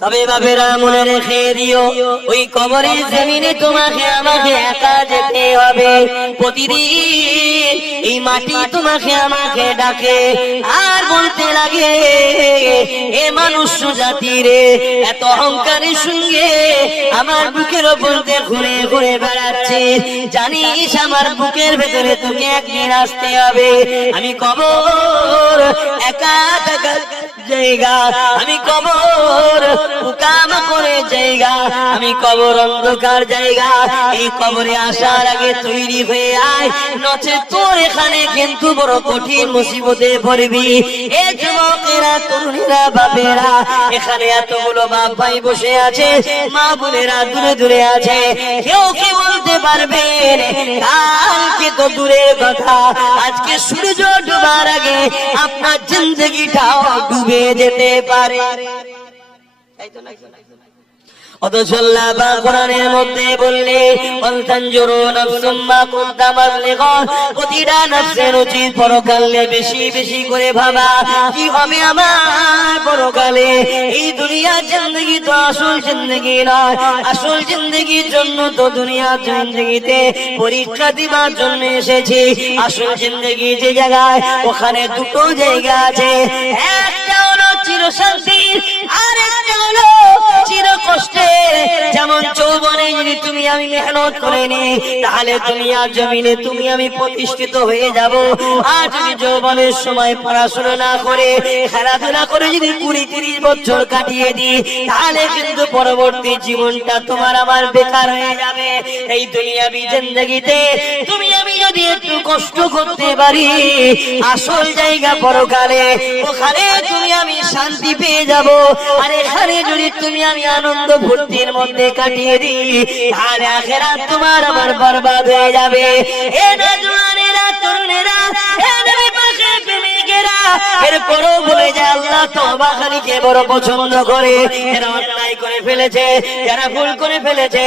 তবে বাবেরা মনে রেখে দিও, ওই কবরের জমিনে তোমাকে আমাকে একা যেতে হবে। প্রতিদিন এই মাটি তোমাকে আমাকে ডাকে আর বলতে লাগে, এ মানুষ জাতি রে, এত অহংকারের সঙ্গে আমার বুকের ওপর দিয়ে ঘুরে ঘুরে বেড়াচ্ছে, জানিস আমার বুকের ভেতরে তোকে একদিন আসতে হবে। আমি কবর একা থাকা জায়গা, আমি কবর পুকাম করে জায়গা, আমি কবর অন্ধকার জায়গা। এই কবরে আসার আগে তৈরি হয়ে আয়, নচে তোর এখানে কিন্তু বড় কঠিন মুসিবতে পড়বি। এ যুবকেরা, তরুণীরা, বাপেরা, এখানে এতগুলো বাপ ভাই বসে আছে, মা বোনেরা দূরে দূরে আছে, কেউ কি বলতে পারবেন কালকে তো দূরের কথা, আজকে সূর্য ডোবার আগে আপনার জিন্দগিটাও ডুবে যেতে পারে। অথচ আল্লাহ পাক কোরআনের মধ্যে বললে, ওয়ালতানজুরু নাফসুম মা কদ্দামাত লিগাদ, প্রতিটা নফসের উচিত পরকালে বেশি বেশি করে ভাবা কি হবে আমার পরকালে। এই দুনিয়ার জিন্দেগি তো আসল জিন্দেগি নয়, আসল জিন্দেগির জন্য তো দুনিয়ার জিন্দেগিতে পরীক্ষা দিবার জন্য এসেছি। আসল জিন্দেগি যে জায়গায়, ওখানে দুটো জায়গা আছে, একটা হলো চিরশান্তির, আর একটা হলো চির কষ্টের। যেমন যৌবনে যদি তুমি আমি মেহনত করে নি, তাহলে দুনিয়ার জমিনে তুমি আমি প্রতিষ্ঠিত হয়ে যাব। আর যদি যৌবনের সময় পড়াশোনা না করে খেলাধুলা করে যদি 20-30 বছর কাটিয়ে দিই, তাহলে কিন্তু পরবর্তী জীবনটা তোমার আমার বেকার হয়ে যাবে। এই দুনিয়াবি জিন্দেগিতে তুমি আমি যদি একটু কষ্ট করতে পারি, আসল জায়গা পরকালে, ওখানে তুমি আমি শান্তি পেয়ে যাব। আর এখানে যদি তুমি আমি আনন্দ ফুর্তির মধ্যে কাটিয়ে দিই, তাহলে আখিরাত তোমার আমার বরবাদ হয়ে যাবে। এ নওজওয়ানেরা, তরুণেরা, এ নবী পাকের প্রেমিকেরা, এরপরও বলে যে আল্লাহ তওবাকারীকে বড় পছন্দ করে। যারা অন্যায় করে ফেলেছে, যারা ভুল করে ফেলেছে,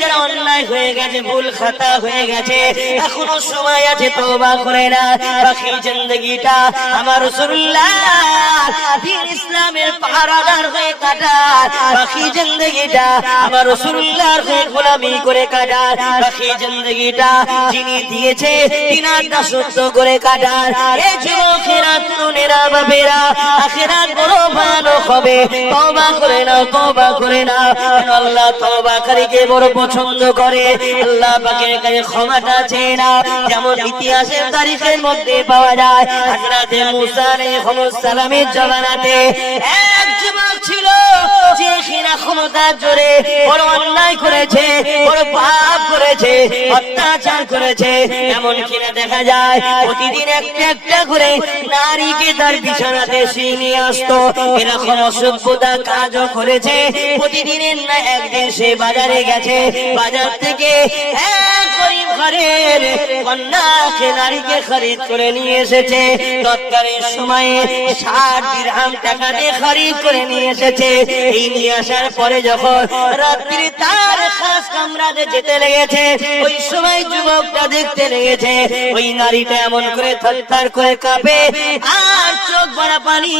যারা অন্যায় হয়ে গেছে, ভুল খাতা হয়ে গেছে, এখনো সময় আছে, তওবা করে না। বাকি জিন্দেগিটা আমার রাসূলুল্লাহ দ্বীন ইসলামের পাহারাদার হয়ে কাটার, বাকি জিন্দেগিটা আমার রাসূলুল্লাহর হয়ে গোলামি করে কাটার, বাকি জিন্দেগিটা যিনি দিয়েছে তিনার দাসত্ব করে কাটার। এই যুবকেরা, তরুণেরা, বাবেরা, আখিরাত বড় ভয়ানক হবে। তওবা করে নাও, তওবা করে নাও। আল্লাহ তওবাকারীকে বড় পছন্দ করে। আল্লাহ পাকের কাছে ক্ষমাটা চেয়ে নাও। যেমন ইতিহাসের তারিখের মধ্যে পাওয়া যায়, হযরত মুসা আলাইহিস সালামের জামানাতে এক যুবক ছিল যে কিনা ক্ষমতার জোরে বড় অন্যায় করেছে, বড় পাপ করেছে, অত্যাচার করেছে। এমন কিনা দেখা যায় প্রতিদিন একটা একটা করে নারীকে তার বিছানাতে শুইয়ে নিয়ে আসতো। এরকম অসভ্যতা কাজও করেছে। প্রতিদিনের না একদিন সে বাজারে গেছে, বাজার থেকে এক গরিব ঘরের কন্যাকে, নারীকে খরিদ করে নিয়ে এসেছে। তৎকালীন সময়ে 60 দিরহাম টাকা দিয়ে খরিদ করে নিয়ে এসেছে। এই নিয়ে আসার পরে যখন রাত্রি তার খাস কামরাতে যেতে লেগেছে, ওই সময় যুবকটা দেখতে লেগেছে ওই নারীটা এমন করে থরথর করে কাঁপে আর চোখ ভরা পানি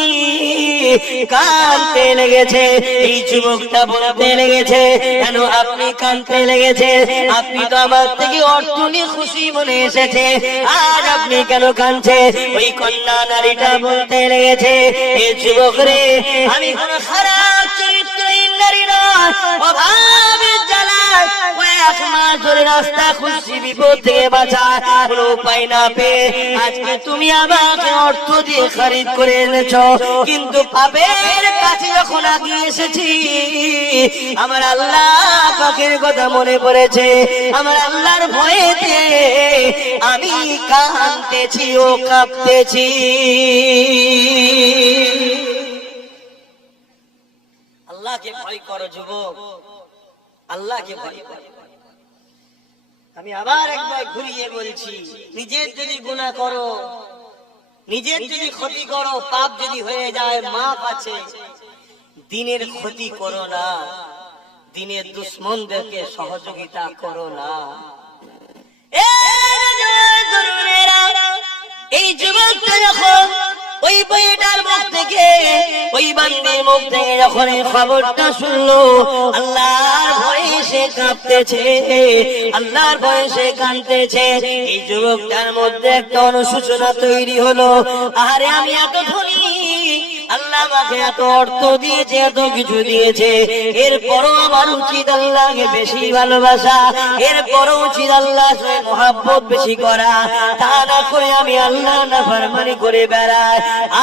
কাঁদতে লেগেছে। এই যুবকটা বলতে লেগেছে, কেন আপনি কাঁদতে লেগেছে? আপনি তো আমার থেকে অর্থ নিয়ে খুশি মনে এসেছে, আর আপনি কেন কাঁদছে? ওই কন্যা নারীটা বলতে লেগেছে, এ যুবক রে, আমি কোন খারাপ চরিত্রহীন নারী নয়, অভাবের জ্বালায় কয়েক মাস ধরে রাস্তা খুঁজছি, বিপদ থেকে বাঁচার কোনো উপায় না পেয়ে আজকে তুমি আমাকে অর্থ দিয়ে খরিদ করে এনেছো। কিন্তু পাপের কাছে যখন আগিয়ে এসেছি, আমার আল্লাহ পাকের কথা মনে পড়েছে। আমার আল্লাহর ভয়েতে আমি কাঁদতেছি ও কাঁপতেছি। আল্লাহকে ভয় করো যুবক, আল্লাহকে ভয় করো। আমি আবার একবার ঘুরিয়ে বলছি, নিজের যদি গুনাহ করো, নিজের যদি ক্ষতি করো, পাপ যদি হয়ে যায়, মাপ আছে। দিনের ক্ষতি করো না, দিনের দুশমনদেরকে সহযোগিতা করো না। এই যুবকটা যখন ওই মেয়েটার মুখ থেকে, ওই বান্দির মুখ থেকে যখন এই খবরটা শুনলো, আল্লাহর ভয়ে সে কাঁপতেছে, আল্লাহর ভয়ে সে কাঁদতেছে। এই যুবকটার মধ্যে একটা অনুশোচনা তৈরি হলো, আরে আমি এত ধনী, আল্লাহ আমাকে এত অর্থ দিয়েছে, এত কিছু দিয়েছে, এরপরও আমার উচিত আল্লাহকে বেশি ভালোবাসা, এরপরও উচিত আল্লাহ সঙ্গে মহাব্বত বেশি করা, তা না করে আমি আল্লাহ নাফরমানি করে বেড়াই।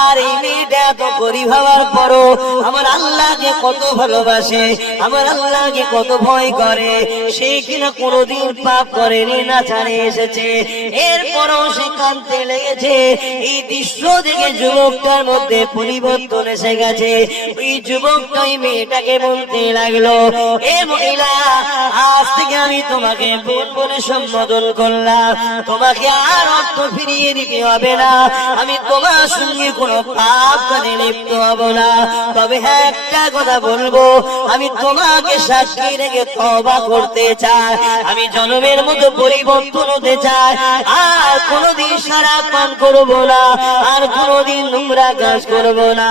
আর এই মেয়েটা এত গরিব হওয়ার পরও আমার আল্লাহকে কত ভালোবাসে, আমার আল্লাহকে কত ভয় করে, সে কিনা কোনোদিন পাপ করেনি, না ছাড়ে এসেছে, এরপরও সে কাঁদতে লেগেছে। এই দৃশ্য দেখে যুবকটার মধ্যে পরিবর্তন এসে গেছে। ওই যুবকটা ওই মেয়েটাকে বলতে লাগলো, এ মহিলা, আজ থেকে আমি তোমাকে বোন বলে সম্বোধন করলাম, তোমাকে আর অর্থ ফিরিয়ে দিতে হবে না, আমি তোমার সঙ্গে কোনো পাপ কাজে লিপ্ত হব না, তবে হ্যাঁ একটা কথা বলবো, আমি তোমাকে সাক্ষী রেখে তওবা করতে চাই, আমি জনমের মতো পরিবর্তন হতে চাই, আর কোনোদিন শরাব পান করবো না, আর কোনোদিন নোংরা কাজ করবো না।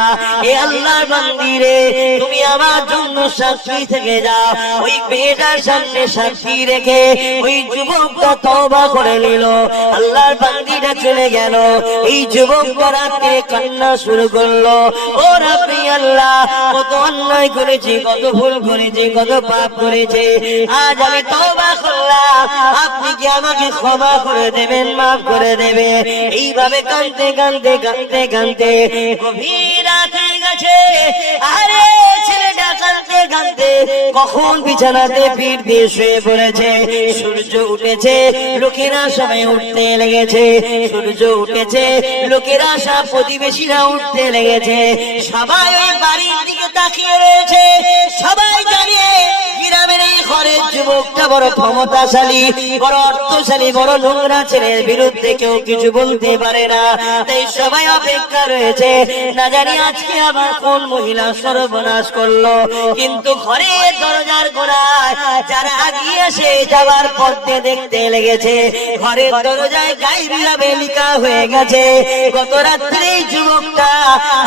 এ আল্লাহর বান্দি রে, তুমি আমার জন্য সাক্ষী থেকে যাও। ওই মেয়েটার সামনে সাক্ষী রেখে ওই যুবকটা তওবা করে নিল। আল্লাহর বান্দিটা চলে গেল। এই যুবকটা রাতে কান্না শুরু করলো, ও রাব্বি আল্লাহ, কত অন্যায় করেছি, কত ভুল করেছি, কত পাপ করেছি, আজ আমি তওবা করলাম, আপনি কি আমাকে ক্ষমা করে দেবেন, মাফ করে দেবে। এইভাবে কাঁদতে কাঁদতে কাঁদতে কাঁদতে গভীর রাত হয়ে গেছে। আরে ছেলেটা কাঁদতে কাঁদতে কখন বিছানাতে পিঠ দিয়ে শুয়ে পড়েছে। সূর্য উঠেছে, লোকেরা সবাই উঠতে লেগেছে, সূর্য উঠেছে, লোকেরা সব প্রতিবেশীরা উঠতে লেগেছে, সবাই ওই বাড়ির দিকে তাকিয়ে রয়েছে। সবাই জানে গ্রামের এই ঘরের যুবকটা বড় ক্ষমতাশালী, বড় অর্থশালী, বড় নোংরা ছেলের বিরুদ্ধে কেউ কিছু বলতে পারে না। তাই সবাই অপেক্ষা রয়েছে, না জানি আজকে আবার কোন মহিলা সর্বনাশ করলো। কিন্তু ঘরের দরজার গোড়ায় যারা আগিয়ে এসে যাবার পথে দেখতে লেগেছে, ঘরের দরজায় গায়বীভাবে লেখা হয়ে গেছে, গত রাত্রে এই যুবকটা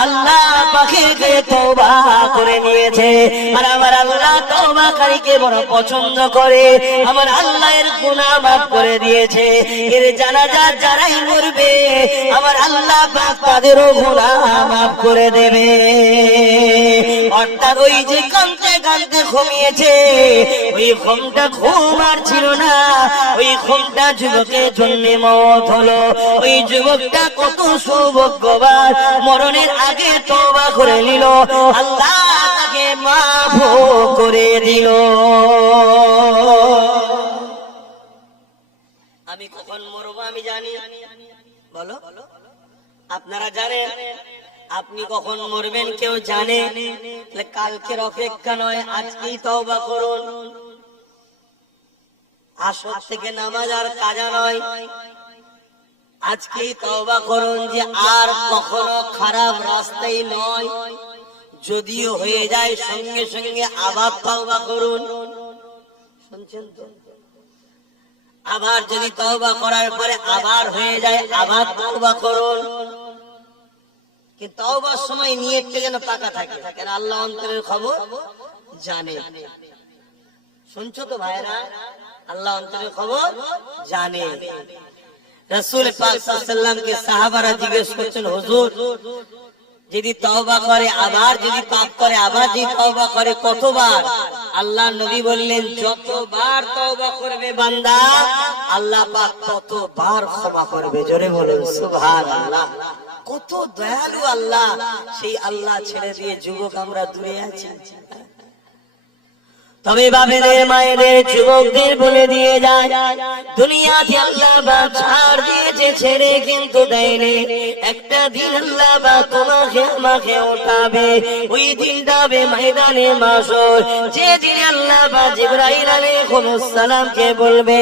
আল্লাহ পাকে তওবা করে নিয়েছে। আর আমার আল্লাহ তওবাকারীকে বড় পছন্দ করে, আমার আল্লাহ এর গুনাহ মাফ করে দিয়েছে। এর জানাজা যারাই মরবে, আমার আল্লাহ পাক তাদেরও গুনাহ মাফ করে দেবে। অর্থাৎ ওই যে কাঁদতে কাঁদতে ঘুমিয়েছে, ওই ঘুমটা ঘুম আর ছিল না, ওই ঘুমটা যুবকের জন্য মওত হলো। ওই যুবকটা কত সৌভাগ্যবান, মরণের আগে তওবা করে নিল, আল্লাহ তাকে মাফ করে দিল। আমি কখন মরবো আমি জানি, বলো আপনারা জানেন? আপনি কখন মরবেন কেউ জানে? কালকের অপেক্ষা নয়, আজকেই তওবা করুন। আসর থেকে নামাজ আর কাজা নয়, আজকেই তওবা করুন যে আর কখনো খারাপ রাস্তায় নয়, যদিও হয়ে যায় সঙ্গে সঙ্গে আবার তওবা করুন। শুনছেন তো? আবার যদি তওবা করার পরে আবার হয়ে যায়, আবার তওবা করুন। কিন্তু তওবার সময় নিয়তটা যেন পাকা থাকে, কারণ আল্লাহ অন্তরের খবর জানে। শুনছো তো ভাইরা? আল্লাহ অন্তরের খবর জানে। রাসূল পাক সাল্লাল্লাহু আলাইহি ওয়াসাল্লামকে সাহাবারা জিজ্ঞেস করছেন, হুজুর যদি তওবা করে আবার যদি পাপ করে আবার যদি তওবা করে কতবার? আল্লাহ নবী বললেন, যতবার তওবা করবে বান্দা আল্লাহ পাক ততবার ক্ষমা করবে। জোরে বলুন সুবহানাল্লাহ। কত দয়ালু আল্লাহ, সেই আল্লাহ ছেড়ে দিয়ে যুবক আমরা দূরে আছি। তবে বাবাদের মায়েদের যুবকদের বলে দিয়ে যায়, দুনিয়াতে আল্লাহ পাক ছাড় দিয়েছে, ছেড়ে কিন্তু দেয়নি। একটা দিন আল্লাহ পাক তোমাকে আমাকে উঠাবে, ওই দিনটা হবে ময়দানে মাশর। যে দিন আল্লাহ পাক জিবরাইল আলাইহিস সালামকে বলবে,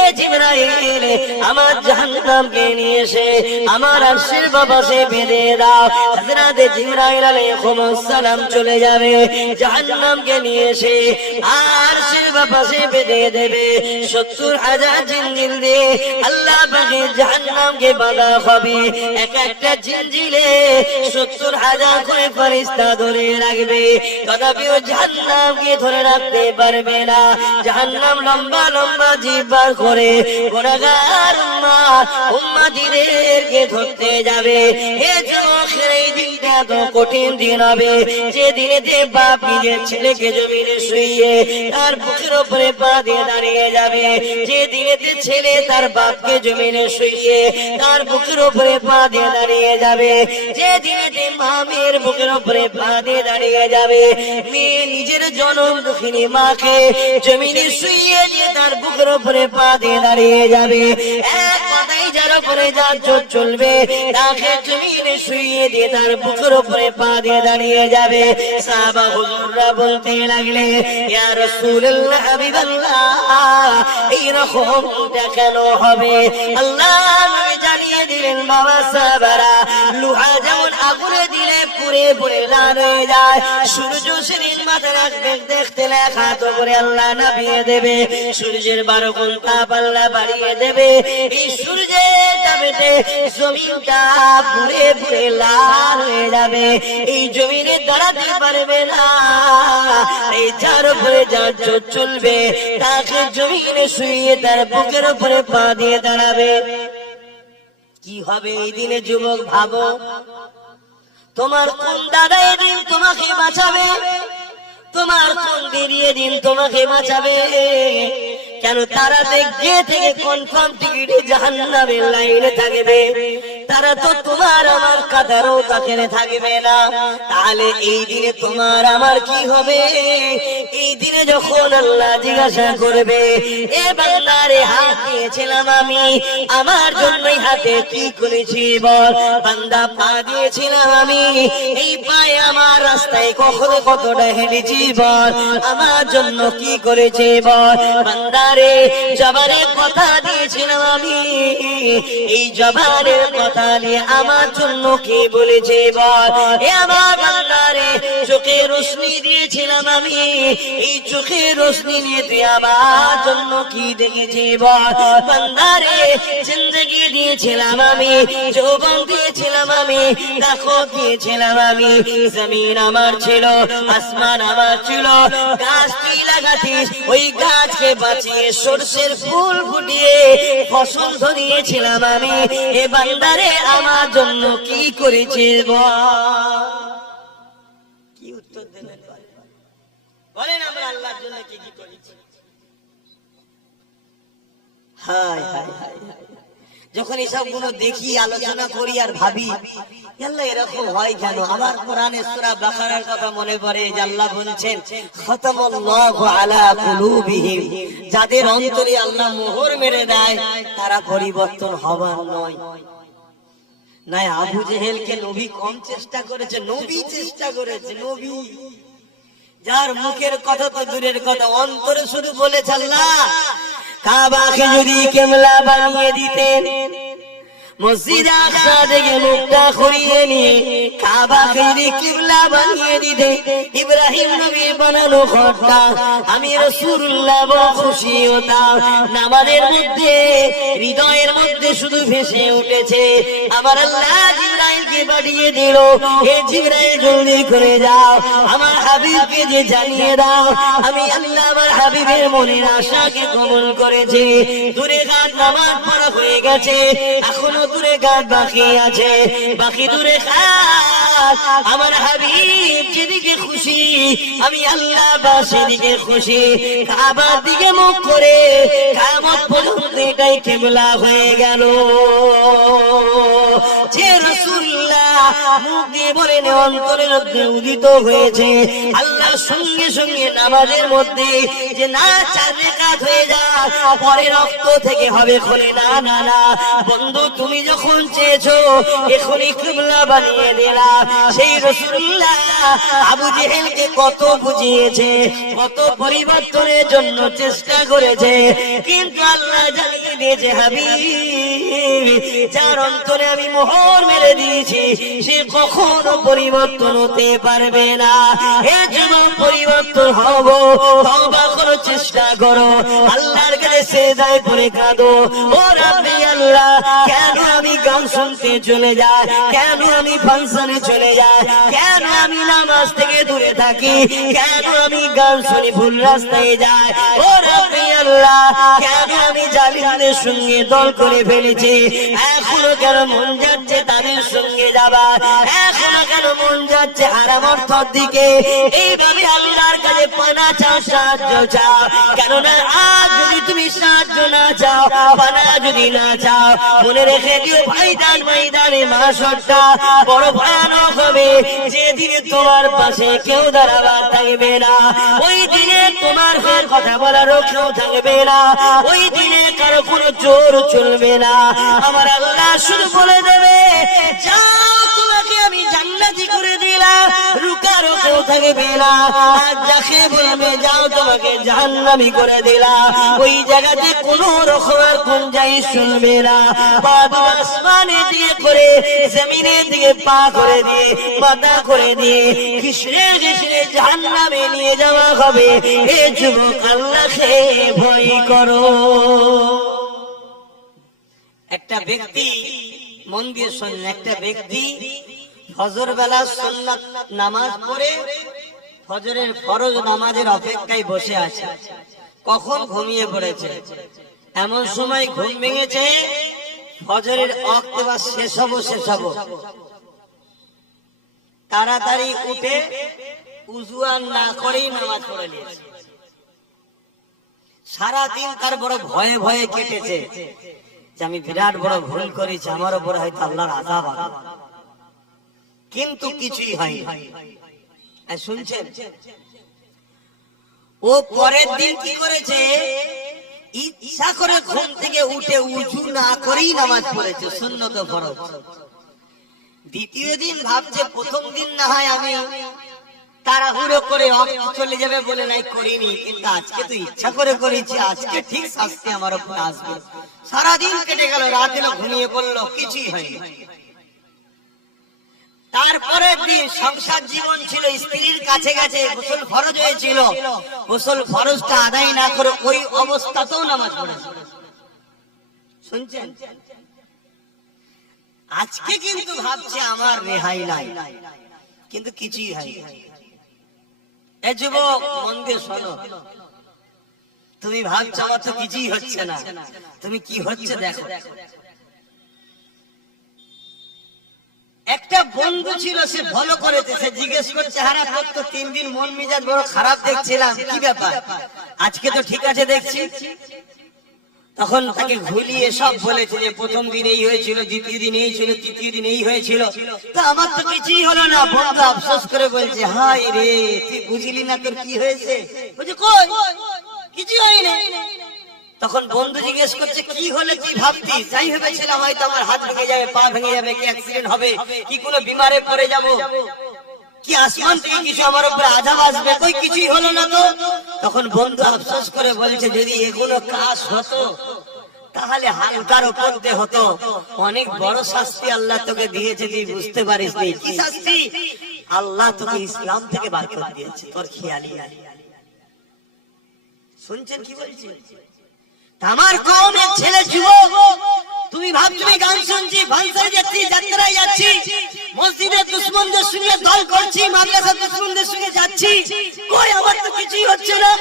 এ জিবরাইল আমার জাহান্নামকে নিয়ে এসে আমার আরশের পাশে বেঁধে দাও। হযরত জিবরাইল আলাইহিস সালাম চলে যাবে, জাহান্নামকে নিয়ে এসে আরশের পাশে বেঁধে দেবে। 70,000 জিন দিয়ে আল্লাহ পাক জাহান্নামকে বাঁধা হবে, এক একটা জিঞ্জিরে 70,000 করে ফেরেশতা ধরে রাখবে, তথাপিও জাহান্নামকে ধরে রাখতে পারবে না। জাহান্নাম লম্বা লম্বা জিহ্বা বার করে গুনাহগার উম্মতিদেরকে ধরতে যাবে। হে যুবক, এই দিনটা তো কঠিন দিন হবে, যে দিনেতে বাপ নিজের ছেলেকে জমিনে শুইয়ে তার বুকের উপরে পা দিয়ে দাঁড়িয়ে যাবে, যে দিনেতে ছেলে তার বাপকে জমিনে শুইয়ে তার বুকের উপরে পা দিয়ে দাঁড়িয়ে যাবে, যে দিনেতে মা মেয়ের বুকের উপরে পা দিয়ে দাঁড়িয়ে যাবে, মেয়ে নিজের জনম দুঃখিনী মাকে জমিনে শুইয়ে দিয়ে তার বুকের উপরে পা দিয়ে দাঁড়িয়ে যাবে। এক কথাই যার উপরে যার জোর চলবে তাকে জমিনে শুইয়ে দিয়ে তার বুকের উপরে পা দিয়ে দাঁড়িয়ে যাবে। সাহাবা হুজুররা বলতে লাগলে, ইয়া রাসূলুল্লাহ, হাবিবাল্লাহ, এইরকমটা কেন হবে? আল্লাহ নবী জানিয়ে দিলেন, বাবা সাহাবারা, লোহা যেমন আগুনে দিলে পুড়ে পুড়ে লাল হয়ে যায়, সূর্য সেদিন মাথা রাখবে দেখতে লেখা তো করে আল্লাহ নামিয়ে দেবে, সূর্যের 12 গুণ তাপ আল্লাহ বাড়িয়ে দেবে, এই সূর্যের তাপেতে জমিনটা পুড়ে পুড়ে লাল হয়ে যাবে, এই জমিনে দাঁড়াতে পারবে না। এই যার উপরে যার জোর চলবে তাকে জমিনে শুইয়ে তার বুকের উপরে পা দিয়ে দাঁড়াবে। কি হবে এই দিনে যুবক? ভাবো, তোমার কোন দাদা এদিন তোমাকে বাঁচাবে? তোমার কোন দিদি এদিন তোমাকে বাঁচাবে? কেন তারা গিয়ে থেকে কনফার্ম টিকিটে জাহান্নামের লাইনে থাকবে, তারা তো তোমার আমার কাতারও কাছে থাকবে না। তাহলে এই দিনে তোমার আমার কি হবে? এই দিনে যখন আল্লাহ জিজ্ঞাসা করবে, এ বান্দারে, হাত দিয়েছিলাম আমি, আমার জন্যই হাতে কি করেছি বল? বান্দা, পা দিয়েছিলাম আমি, এই পায়ে আমার রাস্তায় কখনো কতটা হেঁটেছি বল? আমার জন্য কি করেছে বল? বান্দারে, জবানের কথা দিয়েছিলাম আমি, এই জবানের কথা নিয়ে আমার জন্য কি বলেছে বল? এ আমার বান্দারে, চোখে রোশনি দিয়েছিলাম আমি, এই চোখের রোশনি নিয়ে তুই আমার জন্য কি দেখেছি বল? বান্দারে, জিন্দেগি দিয়েছিলাম আমি, যৌবন দিয়েছিলাম আমি, দেখো দিয়েছিলাম আমি, জমিন আমার ছিল, আসমান আমার ছিল, গাছ তুই লাগাতিস, ওই গাছকে বাঁচিয়ে সরষের ফুল ফুটিয়ে ফসল ধরিয়েছিলাম আমি, এ বান্দারে আমার জন্য কি করেছিস বল? কি উত্তর দেবেন বলেন? আমরা আল্লাহর জন্য কি কি করেছি? হায় হায় হায়, যখন এসব গুলো দেখি, আলোচনা করি আর ভাবি, আল্লাহ এরকম হয় কেন? আবার কোরআনে সূরা বাকারার কথা মনে পড়ে, যে আল্লাহ বলছেন, খাতামাল্লাহু আলা কুলুবিহিম, যাদের অন্তরে আল্লাহ মোহর মেরে দেয় তারা পরিবর্তন হবার নয়। না, আবু জেহেলকে নবী কম চেষ্টা করেছে? নবী চেষ্টা করেছে, নবী, যার মুখের কথা তো দূরের কথা, অন্তরে শুধু বলেছে, আল্লাহ কাবাকে যদি কিবলা বানিয়ে দিতেন, মসজিদ আকসা থেকে মুখটা ঘুরিয়ে নিয়ে কাবাকে যদি কিবলা বানিয়ে দিতে, ইব্রাহিম নবীর বানানো ঘরটা আমি রাসূলুল্লাহ বড় খুশি হতাম। নামাজের মধ্যে, হৃদয়ের মধ্যে শুধু ভেসে উঠেছে, আমার আল্লাহ জিবরাইলকে পাঠিয়ে দিল, হে জিবরাইল জলদি করে যাও, আমার হাবিবকে যে জানিয়ে দাও আমি আল্লাহ আমার হাবিবের মনের আশাকে কবুল করেছি। দূরে ঘাট নামাজ পড়া হয়ে গেছে, এখনো দূরে ঘাট বাকি আছে, বাকি দূরে ঘাট। আমার হাবিব যেদিকে খুশি আমি আল্লাহ বা সেদিকে খুশি। কাবার দিকে মুখ করে কিয়ামত পর্যন্ত এটাই কিবলা হয়ে গেল। যে রাসূলুল্লাহ মুখ দিয়ে বলেন, অন্তরের মধ্যে উদিত হয়েছে, আল্লাহ সঙ্গে সঙ্গে নামাজের মধ্যে যে না 4 রাকাত হয়ে যায় পরে রক্ত থেকে হবে খোলে, না না না বন্ধু, তুমি যখন চেয়েছো এখনই কিবলা বানিয়ে দিলাম। সেই রাসূলুল্লাহ আবু জেহেলকে কত বুঝিয়েছে, কত পরিবর্তনের জন্য চেষ্টা করেছে, কিন্তু আল্লাহ জানিয়ে দিয়েছে, হাবিব যার অন্তরে আমি মোহর মেরে দিয়েছি সে কখনো পরিবর্তন হতে পারবে না। এ যুবক, পরিবর্তন হব, তওবা করো, চেষ্টা করো, আল্লাহর কাছে সেজদায় পড়ে কাঁদো, ও রাব্বি আল্লাহ কেন আমি গান শুনতে চলে যাই, কেন আমি ফাংশনে চলে যাই, কেন আমি নামাজ থেকে দূরে থাকি, কেন আমি গান শুনি ভুল রাস্তায় যাই, ও রাব্বি আল্লাহ কেন আমি জালিমদের সঙ্গে দল করে ফেলেছি, এখনো কেন মন যাচ্ছে তাদের সঙ্গে যাবার, এখনো কেন মন যাচ্ছে হারাম অর্থর দিকে। এইভাবে আল্লাহর কাছে পানা চাও, সাহায্য চাও, কেননা আজ যদি তুমি সাহায্য না চাও, পানা যদি না চাও, মনে রেখে দিও ভাইদান ময়দানে মাশরটা বড় ভয়ানক হবে, যেদিনে তোমার পাশে কেউ দাঁড়াবার থাকবে না, ওই দিনে তোমার ফের কথা বলারও কেউ থাকবে না, ওই দিনে কারো কোনো জোর চলবে না। আমার আল্লাহ শুধু বলে দেবে যাও তোমাকে আমি জান্নাতি করে দিলাম, রুকারও কেউ থাকবে না, আর যাকে বলবে যাও তোমাকে জাহান্নামী করে দিলাম, ওই জায়গাতে কোনো রকমের গুঞ্জাইশ চলবে না। পা আসমানের দিকে করে জমিনের দিকে পা করে দিয়ে মাথা করে দিয়ে ঘিসড়ে ঘিসড়ে জাহান্নামে নিয়ে যাওয়া হবে। এ যুবক আল্লাহকে ভয় করো। একটা ব্যক্তি, মন দিয়ে শোনেন, একটা ব্যক্তি ফজর বেলা সুন্নাত নামাজ পড়ে ফজরের ফরজ নামাজের অপেক্ষায় বসে আছে, কখন ঘুমিয়ে পড়েছে, এমন সময় ঘুম ভেঙেছে ফজরের ওয়াক্ত বা শেষ হবো, তাড়াতাড়ি উঠে উযু না করেই নামাজ পড়ে নিয়েছে। সারাদিন তার বড় ভয়ে ভয়ে কেটেছে যে আমি বিরাট বড় ভুল করেছি, আমার উপর হয়তো আল্লাহর আযাব হবে, কিন্তু কিছুই হয়নি। শুনছেন, ও পরের দিন কি করেছে, ইচ্ছা করে ঘুম থেকে উঠে উযু না করেই নামাজ পড়েছে, সুন্নত ফরজ। দ্বিতীয় দিন ভাবছে প্রথম দিন না হয় আমি তাড়াহুড়ো করে চলে যাবে বলে নাই করিনি, কিন্তু আজকে তো ইচ্ছা করে করেছি, আজকে ঠিক শাস্তি আমার উপর আসবে। সারাদিন কেটে গেল, রাতে ঘুমিয়ে পড়লো, কিছুই হয়নি। তারপরে দিন সংসার জীবন ছিল, স্ত্রীর কাছে গেছে, গোসল ফরজ হয়েছিল, গোসল ফরজটা আদায় না করে ওই অবস্থাতেও নামাজ পড়েছে। শুনছেন, আজকে কিন্তু ভাবছে আমার রেহাই নাই, কিন্তু কিছুই হয়। এ যুবক মন দিয়ে শোনো, তুমি ভাবছো আমার তো কিছুই হচ্ছে না, তুমি কি হচ্ছে দেখো। একটা বন্ধু ছিল, সে ভালো করেছে, সে জিজ্ঞেস করছে হারা তো 3 দিন মন মেজাজ বড় খারাপ দেখছিলাম, কি ব্যাপার, আজকে তো ঠিক আছে দেখছি। তখন তাকে ঘুলিয়ে সব বলেছে যে প্রথম দিন এই হয়েছিল, দ্বিতীয় দিন এই ছিল, তৃতীয় দিন এই হয়েছিল, তো আমার তো কিছুই হলো না। বন্ধু আফসোস করে বলছে হায় রে, তুই বুঝলি না তোর কি হয়েছে, বলছে কই কিছু হয়নি। তখন বন্ধু জিজ্ঞেস করছে কি হলে কি ভাবতি, যাই ভেবেছিলাম হয়তো আমার হাত ভেঙে যাবে, পা ভেঙে যাবে, কি অ্যাক্সিডেন্ট হবে, কি কোনো বিমারে পড়ে যাব, কি আসমান থেকে কিছু আমার উপরে আযাব আসবে, কই কিছুই হলো না তো। তখন বন্ধু আফসোস করে বলছে যদি এগুলো কাজ হতো তাহলে হালকার উপর দিয়ে হতো, অনেক বড় শাস্তি আল্লাহ তোকে দিয়েছে, তুই বুঝতে পারিস নি। কি শাস্তি? আল্লাহ তোকে ইসলাম থেকে বার করে দিয়েছে, তোর খেয়ালই নাই। শুনছেন কি বলছি? আমার কওমের ছেলে যুবক, তুমি ভাবছো আমি গান শুনছি, ফাংশনে যাচ্ছি, যাত্রায় যাচ্ছি, মসজিদে দুশমনদের সঙ্গে দল করছি, মাদ্রাসা দুশমনদের সঙ্গে যাচ্ছি, কই আমার তো কিছুই হচ্ছে না।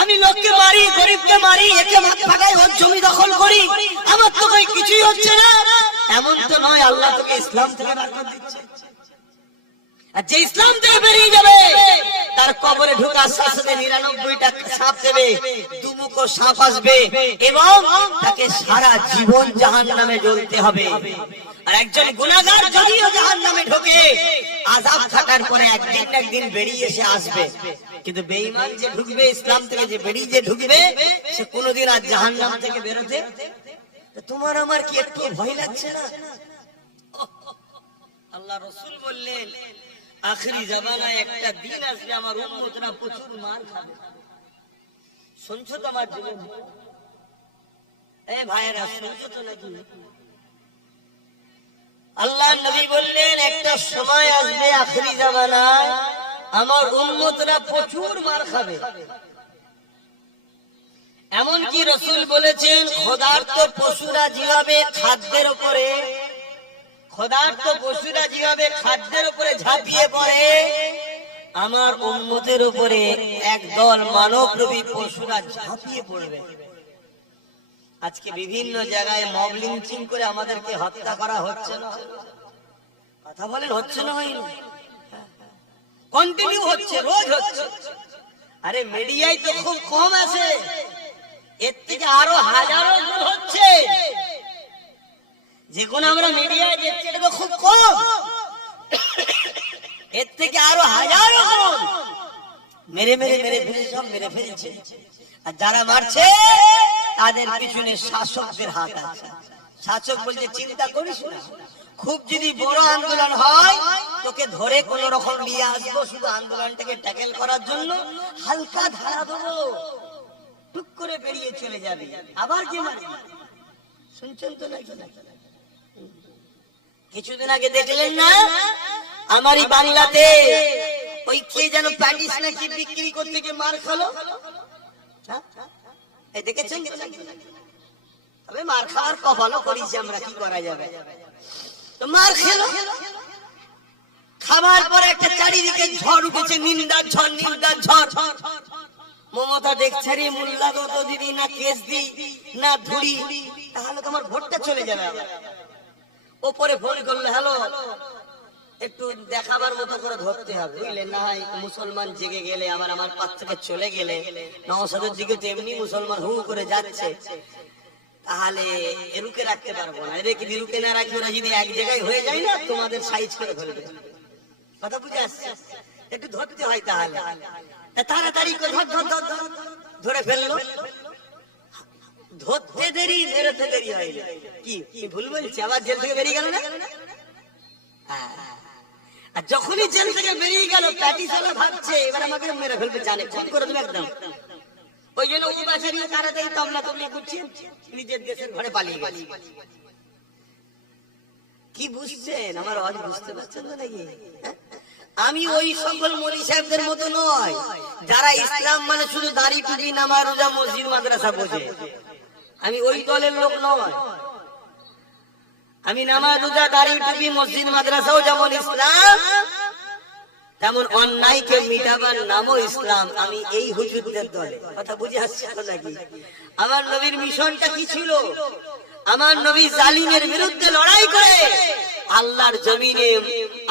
আমি লোককে মারি, গরিবকে মারি, একে মাথা ফাঁকাই ওর জমি দখল করি, আমার তো কই কিছুই হচ্ছে না। এমন তো নয়, আল্লাহ তোকে ইসলাম থেকে বার করে দিচ্ছে। আর যে ইসলাম থেকে বেরিয়ে যাবে তার কবরে ঢোকার সাথে 99টা সাপ দেবে, দুমুখো সাপ আসবে এবং তাকে সারা জীবন জাহান্নামে জ্বলতে হবে। আর একজন গুনাহগার যদিও জাহান্নামে ঢোকে, আযাব খাটার পরে একদিন না একদিন বেরিয়ে এসে আসবে, কিন্তু বেঈমান যে ঢুকবে ইসলাম থেকে, যে বেরিয়ে যে ঢুকবে, সে কোনোদিন আর জাহান্নাম থেকে বেরোতে। তোমার আমার কি একটু ভয় লাগছে না? আল্লাহ রাসূল বললেন আখেরি জামানায় একটা দিন আসবে আমার উম্মতরা প্রচুর মার খাবে। শুনছো তো আমার জীবন? এ ভাইরা শুনছো তো নাকি? আল্লাহ নবী বললেন একটা সময় আসবে আখেরি জামানায় আমার উম্মতরা প্রচুর মার খাবে। এমনকি রাসূল বলেছেন ক্ষুধার্ত পশুরা যেভাবে খাদ্যের উপরে ঝাঁপিয়ে পড়ে, আমার উম্মতের উপরে একদল মানবরূপী পশুরা ঝাঁপিয়ে পড়বে। আজকে বিভিন্ন জায়গায় মব লিঞ্চিং করে আমাদেরকে হত্যা করা হচ্ছে না? কথা বলেন, হচ্ছে না? হয়নি? কন্টিনিউ হচ্ছে, রোজ হচ্ছে। আরে মিডিয়ায় তো খুব কম আছে, এর থেকে আরো হাজারো গুণ হচ্ছে। যে কোনো আমরা মিডিয়ায় দেখছি এটা তো খুব কম, এর থেকে আরো হাজারো গুণ মেরে ফেলছে। আর যারা মারছে তাদের পিছনে শাসকদের হাত আছে। শাসক বলছে চিন্তা করিস না, খুব যদি বড় আন্দোলন হয় তোকে ধরে কোন রকম নিয়ে আসবো, শুধু আন্দোলনটাকে ট্যাকেল করার জন্য হালকা ধারা দেবো, টুক করে বেরিয়ে চলে যাবে, আবার কি মারবে। শুনছেন তো নাকি? কিছুদিন আগে দেখলেন না আমারই বাংলাতে ওই কে যেন প্যাটিস নাকি বিক্রি করতে গিয়ে মার খালো? দেখেছেন? তবে মার খাওয়ার কপালও করেছি আমরা, কি করা যাবে। তো মার খেলো, খাবার পরে একটা চারিদিকে ঝড় উঠেছে, নিন্দার ঝড়। মমতা দেখছে রে মোল্লা তো দিদি না কেস দি না ধুড়ি, তাহলে তোমার ভোটটা চলে যাবে। ওপরে ফোন করলে, হ্যালো, একটু দেখাবার মতো করে ধরতে হবে, বুঝলেন না? মুসলমান জেগে গেলে আমার পাশ থেকে চলে গেলে, নওশাদের দিকে তো এমনি মুসলমান হু করে যাচ্ছে, তাহলে রুকে রাখতে পারবো না। এদের কি রুকে না রাখি, ওরা যদি এক জায়গায় হয়ে যায় না তোমাদের সাইজ করে ফেলবে। কথা বুঝে আসছে? একটু ধরতে হয়, তাহলে তাড়াতাড়ি ধরে ফেললো। ধরতে দেরি, বেরোতে দেরি হয়। কি ভুল বলছি? আবার জেল থেকে বেরিয়ে গেল না? আর যখনই জেল থেকে বেরিয়ে গেল, প্যাটিসালা ভাবছে এবার আমাকে মেরে ফেলবে, জানে ফোন করে দেবে একদম। ওই জন্য ওই বাসারি তাড়াতাড়ি তবলা করছে, নিজের দেশের ঘরে পালিয়ে গেছে। কি বুঝছেন? আমার আওয়াজ বুঝতে পারছেন না নাকি? আমি ওই সকল মৌলী সাহেবদের মতো নয় যারা ইসলাম মানে শুধু দাড়ি টুপি নামাজ রোজা মসজিদ মাদ্রাসা বোঝে। আমি ওই দলের লোক নয়। আমি নামাজ রোজা দাড়ি টুপি মসজিদ মাদ্রাসাও যেমন ইসলাম, তেমন অন্যায়কে মিটাবার নামও ইসলাম। আমি এই হুজুরদের দলে। কথা বুঝে আসছে নাকি? আমার নবীর মিশনটা কি ছিল? আমার নবী জালিমের বিরুদ্ধে লড়াই করে আল্লাহর জমিনে